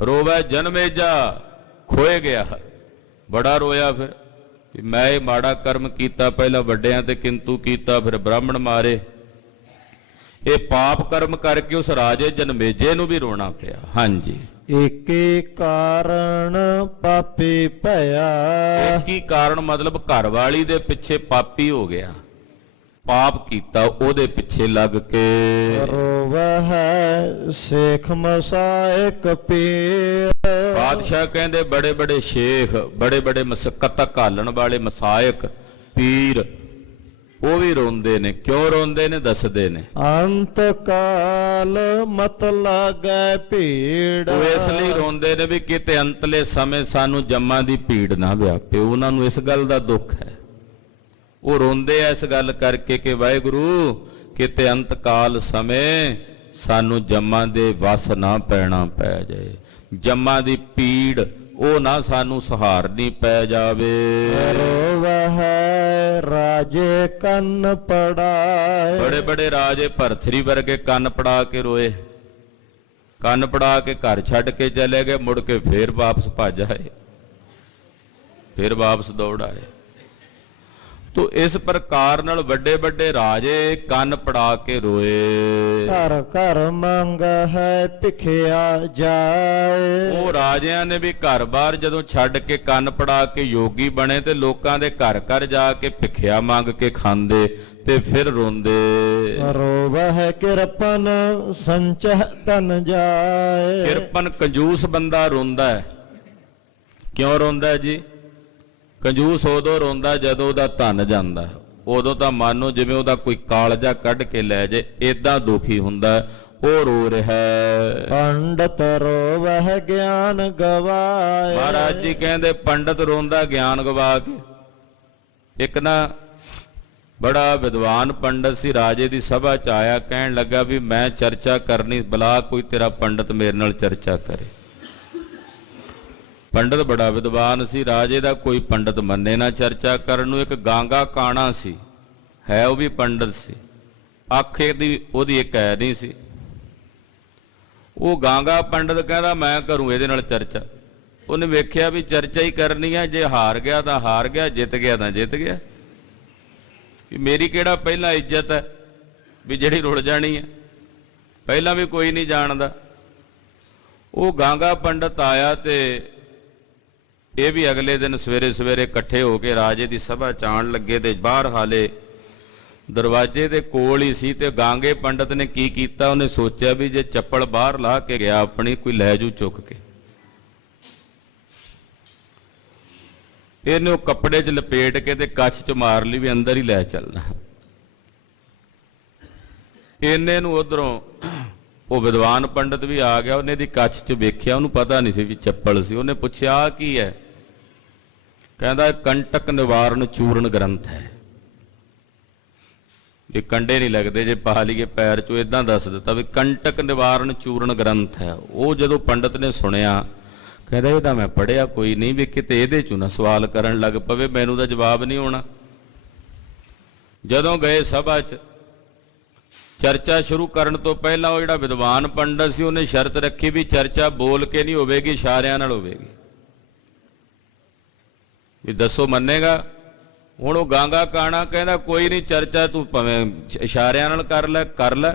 ਰੋਵੇ ਜਨਮੇਜਾ ਖੋਏ ਗਿਆ, ਬੜਾ ਰੋਇਆ। ਫਿਰ ਮੈਂ ਇਹ ਮਾੜਾ ਕਰਮ ਕੀਤਾ, ਪਹਿਲਾਂ ਵੱਡਿਆਂ ਤੇ ਕਿੰਤੂ ਕੀਤਾ, ਫਿਰ ਬ੍ਰਾਹਮਣ ਮਾਰੇ। ਇਹ ਪਾਪ ਕਰਮ ਕਰਕੇ ਉਸ ਰਾਜੇ ਜਨਮੇਜੇ ਨੂੰ ਵੀ ਰੋਣਾ ਪਿਆ। ਹਾਂਜੀ, ਏਕੇ ਕਾਰਨ ਪਾਪੀ ਭਇਆ। ਇੱਕ ਹੀ ਕਾਰਨ ਮਤਲਬ ਘਰ ਵਾਲੀ ਦੇ ਪਿੱਛੇ ਪਾਪੀ ਹੋ ਗਿਆ, ਪਾਪ ਕੀਤਾ ਉਹਦੇ ਪਿੱਛੇ ਲੱਗ ਕੇ। ਰੋਵਹਿ ਸੇਖ ਮਸਾਇਕ ਪੀਰ। ਬਾਦਸ਼ਾਹ ਕਹਿੰਦੇ ਬੜੇ ਬੜੇ ਸ਼ੇਖ, ਬੜੇ ਬੜੇ ਮਸਕਤ ਘਾਲਣ ਵਾਲੇ ਮਸਾਇਕ ਪੀਰ, ਉਹ ਵੀ ਰੋਂਦੇ ਨੇ। ਕਿਉਂ ਰੋਂਦੇ ਨੇ? ਦੱਸਦੇ ਨੇ। ਅੰਤ ਕਾਲ ਮਤ ਲਾਗੈ ਭੀੜ। ਉਹ ਇਸ ਲਈ ਰੋਂਦੇ ਨੇ ਵੀ ਕਿਤੇ ਅੰਤਲੇ ਸਮੇਂ ਸਾਨੂੰ ਜੰਮਾਂ ਦੀ ਭੀੜ ਨਾ ਵਿਆਪੇ। ਉਹਨਾਂ ਨੂੰ ਇਸ ਗੱਲ ਦਾ ਦੁੱਖ ਹੈ। ਉਹ ਰੋਂਦੇ ਆ ਇਸ ਗੱਲ ਕਰਕੇ ਕਿ ਵਾਹਿਗੁਰੂ ਕਿਤੇ ਅੰਤ ਕਾਲ ਸਮੇਂ ਸਾਨੂੰ ਜੰਮਾਂ ਦੇ ਵਸ ਨਾ ਪੈਣਾ ਪੈ ਜਾਏ, ਜੰਮਾਂ ਦੀ ਪੀੜ ਉਹ ਨਾ ਸਾਨੂੰ ਸਹਾਰਨੀ ਪੈ ਜਾਵੇ। ਰੋਵਹਿ ਰਾਜੇ ਕੰਨ ਪੜਾਏ। ਬੜੇ ਬੜੇ ਰਾਜੇ ਭਰਥਰੀ ਵਰਗੇ ਕੰਨ ਪੜਾ ਕੇ ਰੋਏ, ਕੰਨ ਪੜਾ ਕੇ ਘਰ ਛੱਡ ਕੇ ਚਲੇ ਗਏ। ਮੁੜ ਕੇ ਫੇਰ ਵਾਪਸ ਭੱਜ ਆਏ, ਫੇਰ ਵਾਪਸ ਦੌੜ ਆਏ। ਤੋ ਇਸ ਪ੍ਰਕਾਰ ਨਾਲ ਵੱਡੇ ਵੱਡੇ ਰਾਜੇ ਕੰਨ ਪੜਾ ਕੇ ਰੋਏ। ਘਰ ਘਰ ਮੰਗ ਹੈ ਭਿਖਿਆ ਜਾਏ। ਉਹ ਰਾਜਿਆਂ ਨੇ ਵੀ ਘਰ-ਬਾਰ ਜਦੋਂ ਛੱਡ ਕੇ ਕੰਨ ਪੜਾ ਕੇ ਯੋਗੀ ਬਣੇ ਤੇ ਲੋਕਾਂ ਦੇ ਘਰ ਘਰ ਜਾ ਕੇ ਭਿਖਿਆ ਮੰਗ ਕੇ ਖਾਂਦੇ ਤੇ ਫਿਰ ਰੋਂਦੇ। ਰੋਵਹਿ ਕਿਰਪਨ ਸੰਚਹ ਧਨ ਜਾਏ। ਕਿਰਪਨ ਕੰਜੂਸ ਬੰਦਾ ਰੋਂਦਾ ਹੈ। ਕਿਉਂ ਰੋਂਦਾ ਹੈ ਜੀ? ਕੰਜੂਸ ਉਦੋਂ ਰੋਂਦਾ ਜਦੋਂ ਉਹਦਾ ਧਨ ਜਾਂਦਾ, ਉਦੋਂ ਤਾਂ ਮਾਨੋ ਜਿਵੇਂ ਉਹਦਾ ਕੋਈ ਕਾਲਜਾ ਕੱਢ ਕੇ ਲੈ ਜੇ, ਏਦਾਂ ਦੁਖੀ ਹੁੰਦਾ। ਉਹ ਰੋ ਰਿਹਾ ਹੈ। ਪੰਡਤ ਰੋਵਹਿ ਗਿਆਨ ਗਵਾਏ। ਮਹਾਰਾਜ ਜੀ ਕਹਿੰਦੇ ਪੰਡਤ ਰੋਂਦਾ ਗਿਆਨ ਗਵਾ ਕੇ। ਇੱਕ ਨਾ ਬੜਾ ਵਿਦਵਾਨ ਪੰਡਤ ਸੀ, ਰਾਜੇ ਦੀ ਸਭਾ 'ਚ ਆਇਆ, ਕਹਿਣ ਲੱਗਾ ਵੀ ਮੈਂ ਚਰਚਾ ਕਰਨੀ, ਬੁਲਾ ਕੋਈ ਤੇਰਾ ਪੰਡਤ ਮੇਰੇ ਨਾਲ ਚਰਚਾ ਕਰੇ। ਪੰਡਤ ਬੜਾ ਵਿਦਵਾਨ ਸੀ, ਰਾਜੇ ਦਾ ਕੋਈ ਪੰਡਤ ਮੰਨੇ ਨਾ ਚਰਚਾ ਕਰਨ ਨੂੰ। ਇੱਕ ਗਾਂਗਾ ਕਾਣਾ ਸੀ, ਹੈ ਉਹ ਵੀ ਪੰਡਤ ਸੀ, ਆਖੇ ਦੀ ਉਹਦੀ ਇੱਕ ਹੈ ਨਹੀਂ ਸੀ। ਉਹ ਗਾਂਗਾ ਪੰਡਤ ਕਹਿੰਦਾ ਮੈਂ ਕਰੂੰ ਇਹਦੇ ਨਾਲ ਚਰਚਾ। ਉਹਨੇ ਵੇਖਿਆ ਵੀ ਚਰਚਾ ਹੀ ਕਰਨੀ ਹੈ, ਜੇ ਹਾਰ ਗਿਆ ਤਾਂ ਹਾਰ ਗਿਆ, ਜਿੱਤ ਗਿਆ ਤਾਂ ਜਿੱਤ ਗਿਆ। ਵੀ ਮੇਰੀ ਕਿਹੜਾ ਪਹਿਲਾਂ ਇੱਜ਼ਤ ਹੈ ਵੀ ਜਿਹੜੀ ਰੁਲ ਜਾਣੀ ਹੈ? ਪਹਿਲਾਂ ਵੀ ਕੋਈ ਨਹੀਂ ਜਾਣਦਾ। ਉਹ ਗਾਂਗਾ ਪੰਡਤ ਆਇਆ ਤੇ ਇਹ ਵੀ ਅਗਲੇ ਦਿਨ ਸਵੇਰੇ ਸਵੇਰੇ ਇਕੱਠੇ ਹੋ ਕੇ ਰਾਜੇ ਦੀ ਸਭਾ 'ਚ ਆਉਣ ਲੱਗੇ ਤੇ ਬਾਹਰ ਹਾਲੇ ਦਰਵਾਜ਼ੇ ਦੇ ਕੋਲ ਹੀ ਸੀ। ਤੇ ਗਾਂਗੇ ਪੰਡਤ ਨੇ ਕੀ ਕੀਤਾ, ਉਹਨੇ ਸੋਚਿਆ ਵੀ ਜੇ ਚੱਪਲ ਬਾਹਰ ਲਾ ਕੇ ਗਿਆ ਆਪਣੀ, ਕੋਈ ਲੈ ਜੂ ਚੁੱਕ ਕੇ। ਇਹਨੇ ਉਹ ਕੱਪੜੇ 'ਚ ਲਪੇਟ ਕੇ ਤੇ ਕੱਛ 'ਚ ਮਾਰ ਲਈ ਵੀ ਅੰਦਰ ਹੀ ਲੈ ਚੱਲਣਾ। ਇਹਨੇ ਨੂੰ ਉਧਰੋਂ ਉਹ ਵਿਦਵਾਨ ਪੰਡਤ ਵੀ ਆ ਗਿਆ। ਉਹਨੇ ਦੀ ਕੱਛ 'ਚ ਵੇਖਿਆ, ਉਹਨੂੰ ਪਤਾ ਨਹੀਂ ਸੀ ਵੀ ਚੱਪਲ ਸੀ। ਉਹਨੇ ਪੁੱਛਿਆ ਆਹ ਕੀ ਹੈ? ਕਹਿੰਦਾ ਕੰਟਕ ਨਿਵਾਰਨ ਚੂਰਨ ਗ੍ਰੰਥ ਹੈ। ਇਹ ਕੰਡੇ ਨਹੀਂ ਲੱਗਦੇ ਜੇ ਪਾ ਲਈਏ ਪੈਰ 'ਚੋਂ, ਇਦਾਂ ਦੱਸ ਦਿੱਤਾ ਵੀ ਕੰਟਕ ਨਿਵਾਰਨ ਚੂਰਨ ਗ੍ਰੰਥ ਹੈ। ਉਹ ਜਦੋਂ ਪੰਡਤ ਨੇ ਸੁਣਿਆ, ਕਹਿੰਦਾ ਇਹ ਤਾਂ ਮੈਂ ਪੜ੍ਹਿਆ ਕੋਈ ਨਹੀਂ, ਵੀ ਕਿਤੇ ਇਹਦੇ 'ਚੋਂ ਨਾ ਸਵਾਲ ਕਰਨ ਲੱਗ ਪਵੇ, ਮੈਨੂੰ ਤਾਂ ਜਵਾਬ ਨਹੀਂ ਆਉਣਾ। ਜਦੋਂ ਗਏ ਸਭਾ 'ਚ ਚਰਚਾ ਸ਼ੁਰੂ ਕਰਨ ਤੋਂ ਪਹਿਲਾਂ ਉਹ ਜਿਹੜਾ ਵਿਦਵਾਨ ਪੰਡਤ ਸੀ ਉਹਨੇ ਸ਼ਰਤ ਰੱਖੀ ਵੀ ਚਰਚਾ ਬੋਲ ਕੇ ਨਹੀਂ ਹੋਵੇਗੀ, ਇਸ਼ਾਰਿਆਂ ਨਾਲ ਹੋਵੇਗੀ। ਵੀ ਦੱਸੋ ਮੰਨੇਗਾ? ਹੁਣ ਉਹ ਗਾਂਗਾ ਕਾਣਾ ਕਹਿੰਦਾ ਕੋਈ ਨਹੀਂ, ਚਰਚਾ ਤੂੰ ਭਾਵੇਂ ਇਸ਼ਾਰਿਆਂ ਨਾਲ ਕਰ ਲੈ।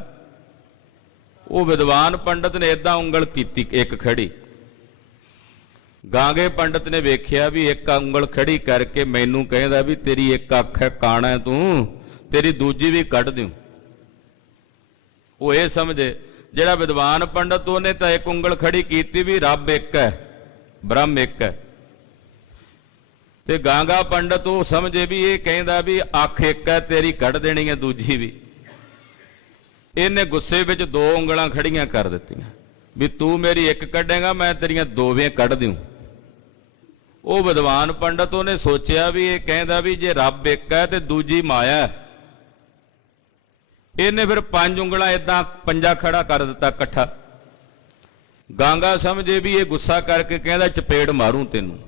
ਉਹ ਵਿਦਵਾਨ ਪੰਡਤ ਨੇ ਏਦਾਂ ਉਂਗਲ ਕੀਤੀ ਇੱਕ ਖੜੀ। ਗਾਂਗੇ ਪੰਡਤ ਨੇ ਵੇਖਿਆ ਵੀ ਇੱਕ ਉਂਗਲ ਖੜੀ ਕਰਕੇ ਮੈਨੂੰ ਕਹਿੰਦਾ ਵੀ ਤੇਰੀ ਇੱਕ ਅੱਖ ਹੈ, ਕਾਣਾ ਤੂੰ, ਤੇਰੀ ਦੂਜੀ ਵੀ ਕੱਢ ਦਿਉ। ਉਹ ਇਹ ਸਮਝੇ ਜਿਹੜਾ ਵਿਦਵਾਨ ਪੰਡਤ ਉਹਨੇ ਤਾਂ ਇੱਕ ਉਂਗਲ ਖੜੀ ਕੀਤੀ ਵੀ ਰੱਬ ਇੱਕ ਹੈ, ਬ੍ਰਹਮ ਇੱਕ ਹੈ, ਤੇ ਗਾਂਗਾ ਪੰਡਤ ਉਹ ਸਮਝੇ ਵੀ ਇਹ ਕਹਿੰਦਾ ਵੀ ਅੱਖ ਇੱਕ ਹੈ, ਤੇਰੀ ਕੱਢ ਦੇਣੀ ਹੈ ਦੂਜੀ ਵੀ। ਇਹਨੇ ਗੁੱਸੇ ਵਿੱਚ ਦੋ ਉਂਗਲਾਂ ਖੜੀਆਂ ਕਰ ਦਿੱਤੀਆਂ ਵੀ ਤੂੰ ਮੇਰੀ ਇੱਕ ਕੱਢੇਗਾ, ਮੈਂ ਤੇਰੀਆਂ ਦੋਵੇਂ ਕੱਢ ਦਿਉ। ਉਹ ਵਿਦਵਾਨ ਪੰਡਤ ਉਹਨੇ ਸੋਚਿਆ ਵੀ ਇਹ ਕਹਿੰਦਾ ਵੀ ਜੇ ਰੱਬ ਇੱਕ ਹੈ ਤੇ ਦੂਜੀ ਮਾਇਆ ਹੈ। ਇਹਨੇ ਫਿਰ ਪੰਜ ਉਂਗਲਾਂ ਏਦਾਂ ਪੰਜਾ ਖੜਾ ਕਰ ਦਿੱਤਾ ਇਕੱਠਾ। ਗਾਂਗਾ ਸਮਝੇ ਵੀ ਇਹ ਗੁੱਸਾ ਕਰਕੇ ਕਹਿੰਦਾ ਚਪੇੜ ਮਾਰੂੰ ਤੈਨੂੰ।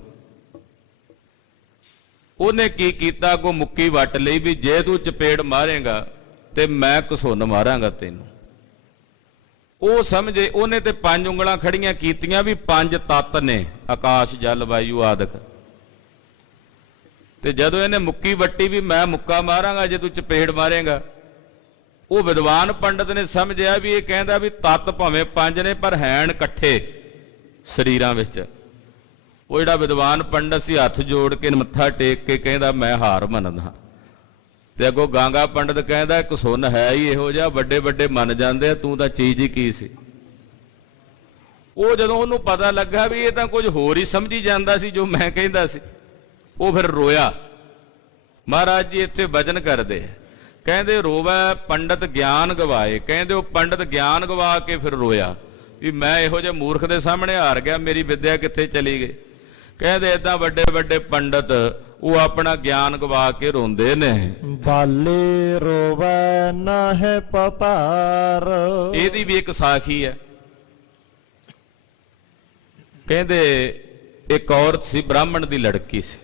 ਉਹਨੇ ਕੀ ਕੀਤਾ, ਅੱਗੋਂ ਮੁੱਕੀ ਵੱਟ ਲਈ ਵੀ ਜੇ ਤੂੰ ਚਪੇੜ ਮਾਰੇਗਾ ਤੇ ਮੈਂ ਘਸੁੰਨ ਮਾਰਾਂਗਾ ਤੈਨੂੰ। ਉਹ ਸਮਝੇ ਉਹਨੇ ਤੇ ਪੰਜ ਉਂਗਲਾਂ ਖੜੀਆਂ ਕੀਤੀਆਂ ਵੀ ਪੰਜ ਤੱਤ ਨੇ, ਆਕਾਸ਼ ਜਲ ਵਾਯੂ ਆਦਿਕ। ਤੇ ਜਦੋਂ ਇਹਨੇ ਮੁੱਕੀ ਵੱਟੀ ਵੀ ਮੈਂ ਮੁੱਕਾ ਮਾਰਾਂਗਾ ਜੇ ਤੂੰ ਚਪੇੜ ਮਾਰੇਗਾ, ਉਹ ਵਿਦਵਾਨ ਪੰਡਤ ਨੇ ਸਮਝਿਆ ਵੀ ਇਹ ਕਹਿੰਦਾ ਵੀ ਤੱਤ ਭਾਵੇਂ ਪੰਜ ਨੇ ਪਰ ਹੈਣ ਇਕੱਠੇ ਸਰੀਰਾਂ ਵਿੱਚ। ਉਹ ਜਿਹੜਾ ਵਿਦਵਾਨ ਪੰਡਤ ਸੀ ਹੱਥ ਜੋੜ ਕੇ ਮੱਥਾ ਟੇਕ ਕੇ ਕਹਿੰਦਾ ਮੈਂ ਹਾਰ ਮੰਨਦਾ। ਤੇ ਅੱਗੋਂ ਗਾਂਗਾ ਪੰਡਤ ਕਹਿੰਦਾ ਘਸੁੰਨ ਹੈ ਹੀ ਇਹੋ ਜਿਹਾ, ਵੱਡੇ ਵੱਡੇ ਮੰਨ ਜਾਂਦੇ ਆ, ਤੂੰ ਤਾਂ ਚੀਜ਼ ਹੀ ਕੀ ਸੀ। ਉਹ ਜਦੋਂ ਉਹਨੂੰ ਪਤਾ ਲੱਗਾ ਵੀ ਇਹ ਤਾਂ ਕੁਝ ਹੋਰ ਹੀ ਸਮਝੀ ਜਾਂਦਾ ਸੀ ਜੋ ਮੈਂ ਕਹਿੰਦਾ ਸੀ, ਉਹ ਫਿਰ ਰੋਇਆ। ਮਹਾਰਾਜ ਜੀ ਇੱਥੇ ਵਚਨ ਕਰਦੇ ਆ, ਕਹਿੰਦੇ ਰੋਵੈ ਪੰਡਤ ਗਿਆਨ ਗਵਾਏ। ਕਹਿੰਦੇ ਉਹ ਪੰਡਤ ਗਿਆਨ ਗਵਾ ਕੇ ਫਿਰ ਰੋਇਆ ਵੀ ਮੈਂ ਇਹੋ ਜਿਹੇ ਮੂਰਖ ਦੇ ਸਾਹਮਣੇ ਹਾਰ ਗਿਆ, ਮੇਰੀ ਵਿਦਿਆ ਕਿੱਥੇ ਚਲੀ ਗਈ। ਕਹਿੰਦੇ ਏਦਾਂ ਵੱਡੇ ਵੱਡੇ ਪੰਡਤ ਉਹ ਆਪਣਾ ਗਿਆਨ ਗਵਾ ਕੇ ਰੋਂਦੇ ਨੇ। ਬਾਲੇ ਰੋਵੈ ਨਾਹਿ ਪਤਾਰ। ਇਹਦੀ ਵੀ ਇੱਕ ਸਾਖੀ ਹੈ। ਕਹਿੰਦੇ ਇੱਕ ਔਰਤ ਸੀ, ਬ੍ਰਾਹਮਣ ਦੀ ਲੜਕੀ ਸੀ,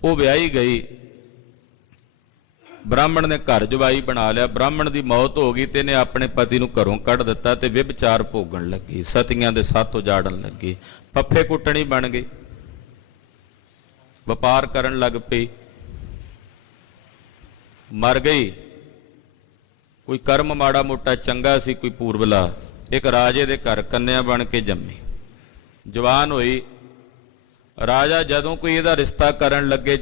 ਉਹ ਵਿਆਹੀ ਗਈ। ਬ੍ਰਾਹਮਣ ਨੇ ਘਰ ਜਵਾਈ ਬਣਾ ਲਿਆ। ਬ੍ਰਾਹਮਣ ਦੀ ਮੌਤ ਹੋ ਗਈ ਤੇ ਇਹਨੇ ਆਪਣੇ ਪਤੀ ਨੂੰ ਘਰੋਂ ਕੱਢ ਦਿੱਤਾ ਤੇ ਵਿਭਚਾਰ ਭੋਗਣ ਲੱਗੀ, ਸਤੀਆਂ ਦੇ ਸੱਤ ਉਜਾੜਨ ਲੱਗੀ, ਫੱਫੇ ਕੁੱਟਣੀ ਬਣ ਗਈ, ਵਪਾਰ ਕਰਨ ਲੱਗ ਪਈ, ਮਰ ਗਈ। ਕੋਈ ਕਰਮ ਮਾੜਾ ਮੋਟਾ ਚੰਗਾ ਸੀ, ਕੋਈ ਪੂਰਬਲਾ। ਇੱਕ ਰਾਜੇ ਦੇ ਘਰ ਕੰਨਿਆ ਬਣ ਕੇ ਜੰਮੀ, ਜਵਾਨ ਹੋਈ। ਰਾਜਾ ਜਦੋਂ ਕੋਈ ਇਹਦਾ ਰਿਸ਼ਤਾ ਕਰਨ ਲੱਗੇ,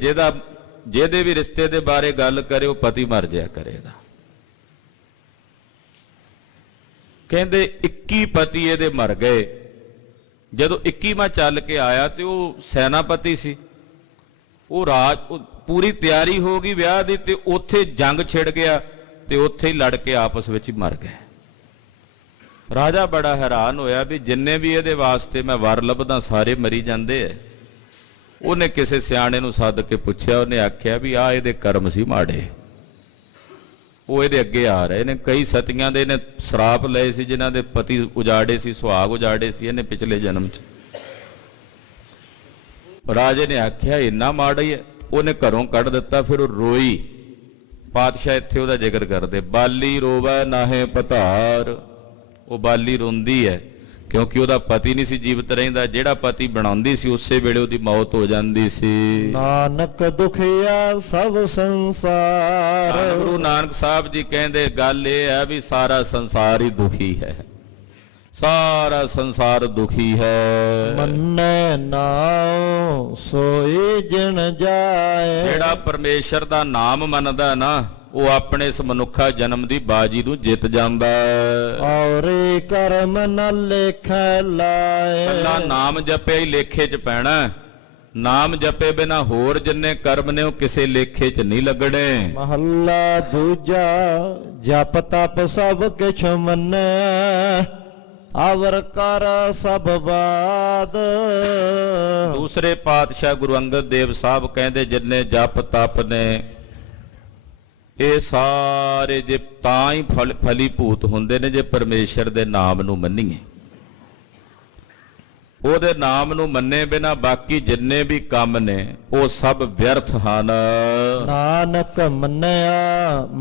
ਜਿਹਦੇ ਵੀ ਰਿਸ਼ਤੇ ਦੇ ਬਾਰੇ ਗੱਲ ਕਰੇ ਉਹ ਪਤੀ ਮਰ ਜਾਇਆ ਕਰੇਗਾ। ਕਹਿੰਦੇ 21 ਪਤੀ ਇਹਦੇ ਮਰ ਗਏ। ਜਦੋਂ 21ਵਾਂ ਚੱਲ ਕੇ ਆਇਆ ਤੇ ਉਹ ਸੈਨਾਪਤੀ ਸੀ, ਉਹ ਪੂਰੀ ਤਿਆਰੀ ਹੋ ਗਈ ਵਿਆਹ ਦੀ ਤੇ ਉੱਥੇ ਜੰਗ ਛਿੜ ਗਿਆ ਤੇ ਉੱਥੇ ਹੀ ਲੜ ਕੇ ਆਪਸ ਵਿੱਚ ਹੀ ਮਰ ਗਏ। ਰਾਜਾ ਬੜਾ ਹੈਰਾਨ ਹੋਇਆ ਵੀ ਜਿੰਨੇ ਵੀ ਇਹਦੇ ਵਾਸਤੇ ਮੈਂ ਵਰ ਲੱਭਦਾ ਸਾਰੇ ਮਰੀ ਜਾਂਦੇ ਐ। ਉਹਨੇ ਕਿਸੇ ਸਿਆਣੇ ਨੂੰ ਸੱਦ ਕੇ ਪੁੱਛਿਆ, ਉਹਨੇ ਆਖਿਆ ਵੀ ਆਹ ਇਹਦੇ ਕਰਮ ਸੀ ਮਾੜੇ, ਉਹ ਇਹਦੇ ਅੱਗੇ ਆ ਰਹੇ ਨੇ। ਕਈ ਸਤੀਆਂ ਦੇ ਇਹਨੇ ਸ਼ਰਾਪ ਲਏ ਸੀ ਜਿਨ੍ਹਾਂ ਦੇ ਪਤੀ ਉਜਾੜੇ ਸੀ, ਸੁਹਾਗ ਉਜਾੜੇ ਸੀ ਇਹਨੇ ਪਿਛਲੇ ਜਨਮ 'ਚ। ਰਾਜੇ ਨੇ ਆਖਿਆ ਇੰਨਾ ਮਾੜਾ ਹੀ ਹੈ, ਉਹਨੇ ਘਰੋਂ ਕੱਢ ਦਿੱਤਾ। ਫਿਰ ਉਹ ਰੋਈ। ਪਾਤਸ਼ਾਹ ਇੱਥੇ ਉਹਦਾ ਜ਼ਿਕਰ ਕਰਦੇ, ਬਾਲੀ ਰੋਵੈ ਨਾਹੇ ਪਤਾਰ। ਉਹ ਬਾਲੀ ਰੋਂਦੀ ਹੈ ਕਿਉਂਕਿ ਉਹਦਾ ਪਤੀ ਨਹੀਂ ਸੀ ਜੀਵਤ ਰਹਿੰਦਾ। ਜਿਹੜਾ ਪਤੀ ਬਣਾਉਂਦੀ ਸੀ ਉਸੇ ਵੇਲੇ ਉਹਦੀ ਮੌਤ ਹੋ ਜਾਂਦੀ ਸੀ। ਨਾਨਕ ਦੁਖੀਆ ਸਭ ਸੰਸਾਰ। ਗੁਰੂ ਨਾਨਕ ਸਾਹਿਬ ਜੀ ਕਹਿੰਦੇ ਗੱਲ ਇਹ ਹੈ ਵੀ ਸਾਰਾ ਸੰਸਾਰ ਹੀ ਦੁਖੀ ਹੈ, ਸਾਰਾ ਸੰਸਾਰ ਦੁਖੀ ਹੈ। ਮੰਨੈ ਨਾਉ ਸੋਈ ਜਿਨ ਜਾਏ। ਜਿਹੜਾ ਪਰਮੇਸ਼ਰ ਦਾ ਨਾਮ ਮੰਨਦਾ ਨਾ ਉਹ ਆਪਣੇ ਇਸ ਮਨੁੱਖਾ ਜਨਮ ਦੀ ਬਾਜੀ ਨੂੰ ਜਿੱਤ ਜਾਂਦਾ ਹੈ। ਔਰੇ ਕਰਮ ਨ ਲੇਖੈ ਲਾਏ। ਕੱਲਾ ਨਾਮ ਜਪੇ ਹੀ ਲੇਖੇ 'ਚ ਪੈਣਾ। ਨਾਮ ਜਪੇ ਬਿਨਾ ਹੋਰ ਜਿੰਨੇ ਕਰਮ ਨੇ ਉਹ ਕਿਸੇ ਲੇਖੇ 'ਚ ਨਹੀਂ ਲੱਗਣੇ। ਮਹੱਲਾ ਦੂਜਾ ਜਪ ਤਪ ਸਭ ਕਿਛ ਮੰਨੈ ਆਵਰ ਕਰ ਸਭ ਬਾਦ। ਦੂਸਰੇ ਪਾਤਸ਼ਾਹ ਗੁਰੂ ਅੰਗਦ ਦੇਵ ਸਾਹਿਬ ਕਹਿੰਦੇ ਜਿੰਨੇ ਜਪ ਤਪ ਨੇ ਇਹ ਸਾਰੇ ਜੇ ਤਾਂ ਹੀ ਫਲੀਭੂਤ ਹੁੰਦੇ ਨੇ ਜੇ ਪਰਮੇਸ਼ਰ ਦੇ ਨਾਮ ਨੂੰ ਮੰਨੀਏ। ਉਹਦੇ ਨਾਮ ਨੂੰ ਮੰਨੇ ਬਿਨਾ ਬਾਕੀ ਜਿੰਨੇ ਵੀ ਕੰਮ ਨੇ ਉਹ ਸਭ ਵਿਅਰਥ ਹਨ। ਨਾਨਕ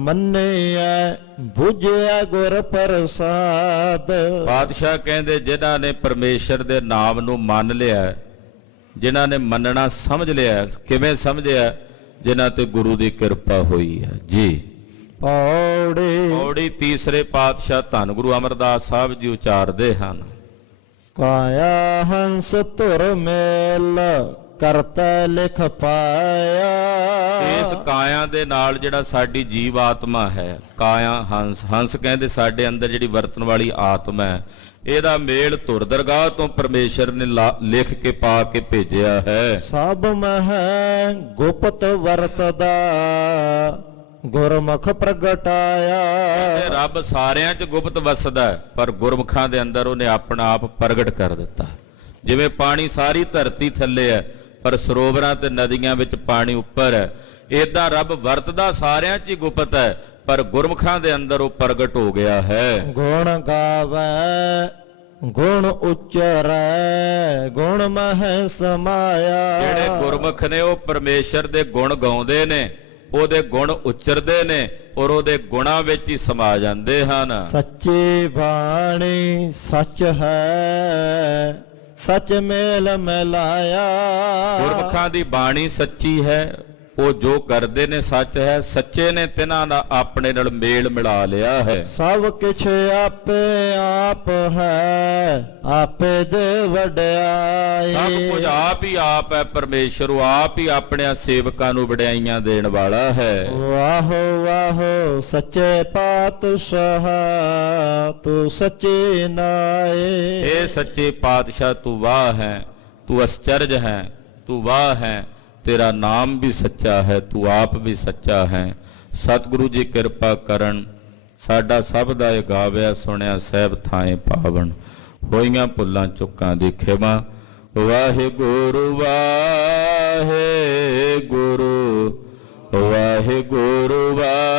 ਮੰਨਿਆ ਬੁਝਿਆ ਗੁਰ ਪ੍ਰਸਾਦ। ਪਾਤਸ਼ਾਹ ਕਹਿੰਦੇ ਜਿਨ੍ਹਾਂ ਨੇ ਪਰਮੇਸ਼ਰ ਦੇ ਨਾਮ ਨੂੰ ਮੰਨ ਲਿਆ, ਜਿਨ੍ਹਾਂ ਨੇ ਮੰਨਣਾ ਸਮਝ ਲਿਆ, ਕਿਵੇਂ ਸਮਝਿਆ? ਜਿਨ੍ਹਾਂ ਤੇ ਗੁਰੂ ਦੀ ਕਿਰਪਾ ਹੋਈ ਹੈ ਜੀ। ਪੌੜੀ ਤੀਸਰੇ ਪਾਤਸ਼ਾਹ ਧੰਨ ਗੁਰੂ ਅਮਰਦਾਸ ਸਾਹਿਬ ਜੀ ਉਚਾਰਦੇ ਹਨ। ਕਾਇਆ ਹੰਸ ਧੁਰ ਮੇਲ ਕਰਤਾ ਲਿਖ ਪਾਇਆ। ਇਸ ਕਾਇਆ ਦੇ ਨਾਲ ਜਿਹੜਾ ਸਾਡੀ ਜੀਵ ਆਤਮਾ ਹੈ, ਕਾਇਆ ਹੰਸ, ਹੰਸ ਕਹਿੰਦੇ ਸਾਡੇ ਅੰਦਰ ਜਿਹੜੀ ਵਰਤਣ ਵਾਲੀ ਆਤਮਾ ਹੈ, ਇਹਦਾ ਮੇਲ ਧੁਰ ਦਰਗਾਹ ਤੋਂ ਪਰਮੇਸ਼ਰ ਨੇ ਲਿਖ ਕੇ ਪਾ ਕੇ ਭੇਜਿਆ ਹੈ। ਸਭ ਮਹਿ ਗੁਪਤ ਵਰਤਦਾ ਗੁਰਮੁਖ ਪ੍ਰਗਟਾਇਆ। ਰੱਬ ਸਾਰਿਆਂ 'ਚ ਗੁਪਤ ਵਸਦਾ ਹੈ, ਪਰ ਗੁਰਮੁਖਾਂ ਦੇ ਅੰਦਰ ਉਹਨੇ ਆਪਣਾ ਆਪ ਪ੍ਰਗਟ ਕਰ ਦਿੱਤਾ। ਜਿਵੇਂ ਪਾਣੀ ਸਾਰੀ ਧਰਤੀ ਥੱਲੇ ਹੈ ਪਰ ਸਰੋਵਰਾਂ ਤੇ ਨਦੀਆਂ ਵਿੱਚ ਪਾਣੀ ਉੱਪਰ ਹੈ, ਏਦਾਂ ਰੱਬ ਵਰਤਦਾ ਸਾਰਿਆਂ 'ਚ ਹੀ ਗੁਪਤ ਹੈ, ਪਰ ਗੁਰਮੁਖਾਂ ਦੇ ਅੰਦਰ ਉਹ ਪ੍ਰਗਟ ਹੋ ਗਿਆ ਹੈ। ਗੁਣ ਗਾਵੇ ਗੁਣ ਉਚਰੈ ਗੁਣ ਮਹਿ ਸਮਾਇਆ। ਜਿਹੜੇ ਗੁਰਮੁਖ ਨੇ ਉਹ ਪਰਮੇਸ਼ਰ ਦੇ ਗੁਣ ਗਾਉਂਦੇ ਨੇ, ਉਹਦੇ ਗੁਣ ਉਚਰਦੇ ਨੇ ਔਰ ਉਹਦੇ ਗੁਣਾਂ ਵਿੱਚ ਹੀ ਸਮਾ ਜਾਂਦੇ ਹਨ। ਸੱਚੀ ਬਾਣੀ ਸੱਚ ਹੈ ਸੱਚ ਮੇਲ ਮਿਲਾਇਆ। ਗੁਰਮੁਖਾਂ ਦੀ ਬਾਣੀ ਸੱਚੀ ਹੈ, ਉਹ ਜੋ ਕਰਦੇ ਨੇ ਸੱਚ ਹੈ, ਸੱਚੇ ਨੇ ਤਿਨਾਂ ਦਾ ਆਪਣੇ ਨਾਲ ਮੇਲ ਮਿਲਾ ਲਿਆ ਹੈ। ਸਭ ਕਿਛ ਆਪੇ ਆਪ ਹੈ ਆਪੇ ਦੇ ਵਡਿਆਈ। ਸਭ ਕੁਝ ਆਪ ਹੀ ਆਪ ਹੈ ਪਰਮੇਸ਼ਰ, ਉਹ ਆਪ ਹੀ ਆਪਣੇ ਸੇਵਕਾਂ ਨੂੰ ਵਡਿਆਈਆਂ ਦੇਣ ਵਾਲਾ ਹੈ। ਵਾਹੋ ਵਾਹੋ ਸੱਚੇ ਪਾਤਸ਼ਾਹ ਤੂੰ ਸੱਚੇ ਨਾਏ। ਇਹ ਸੱਚੇ ਪਾਤਸ਼ਾਹ ਤੂੰ ਵਾਹ ਹੈ, ਤੂੰ ਅਸਚਰਜ ਹੈ, ਤੂੰ ਵਾਹ ਹੈ, ਤੇਰਾ ਨਾਮ ਵੀ ਸੱਚਾ ਹੈ, ਤੂੰ ਆਪ ਵੀ ਸੱਚਾ ਹੈ। ਸਤਿਗੁਰੂ ਜੀ ਕਿਰਪਾ ਕਰਨ, ਸਾਡਾ ਸਭ ਦਾ ਇਹ ਗਾਵਿਆ ਸੁਣਿਆ ਸਹਿਬ ਥਾਏ ਪਾਵਨ, ਹੋਈਆਂ ਭੁੱਲਾਂ ਚੁੱਕਾਂ ਦੀ ਖਿਮਾ। ਵਾਹਿਗੁਰੂ ਵਾਹਿਗੁਰੂ ਵਾਹਿਗੁਰੂ ਵਾਹਿਗੁਰੂ।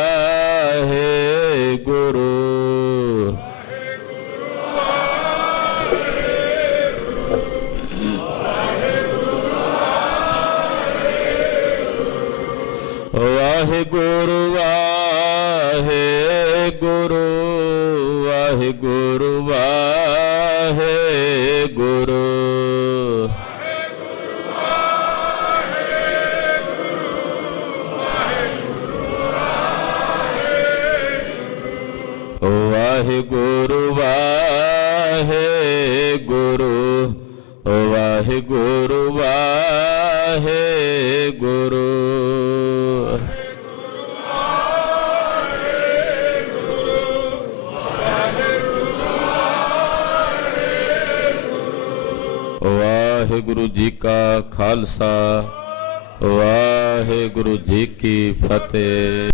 ਵਾਹਿਗੁਰੂ ਵਾਹਿਗੁਰੂ ਵਾਹਿਗੁਰੂ ਵਾਹਿਗੁਰੂ। ਵਾਹਿਗੁਰੂ ਵਾਹਿਗੁਰੂ ਵਾਹਿਗੁਰੂ ਵਾਹਿਗੁਰੂ। ਵਾਹਿਗੁਰੂ ਜੀ ਕਾ ਖਾਲਸਾ, ਵਾਹਿਗੁਰੂ ਜੀ ਕੀ ਫਤਿਹ।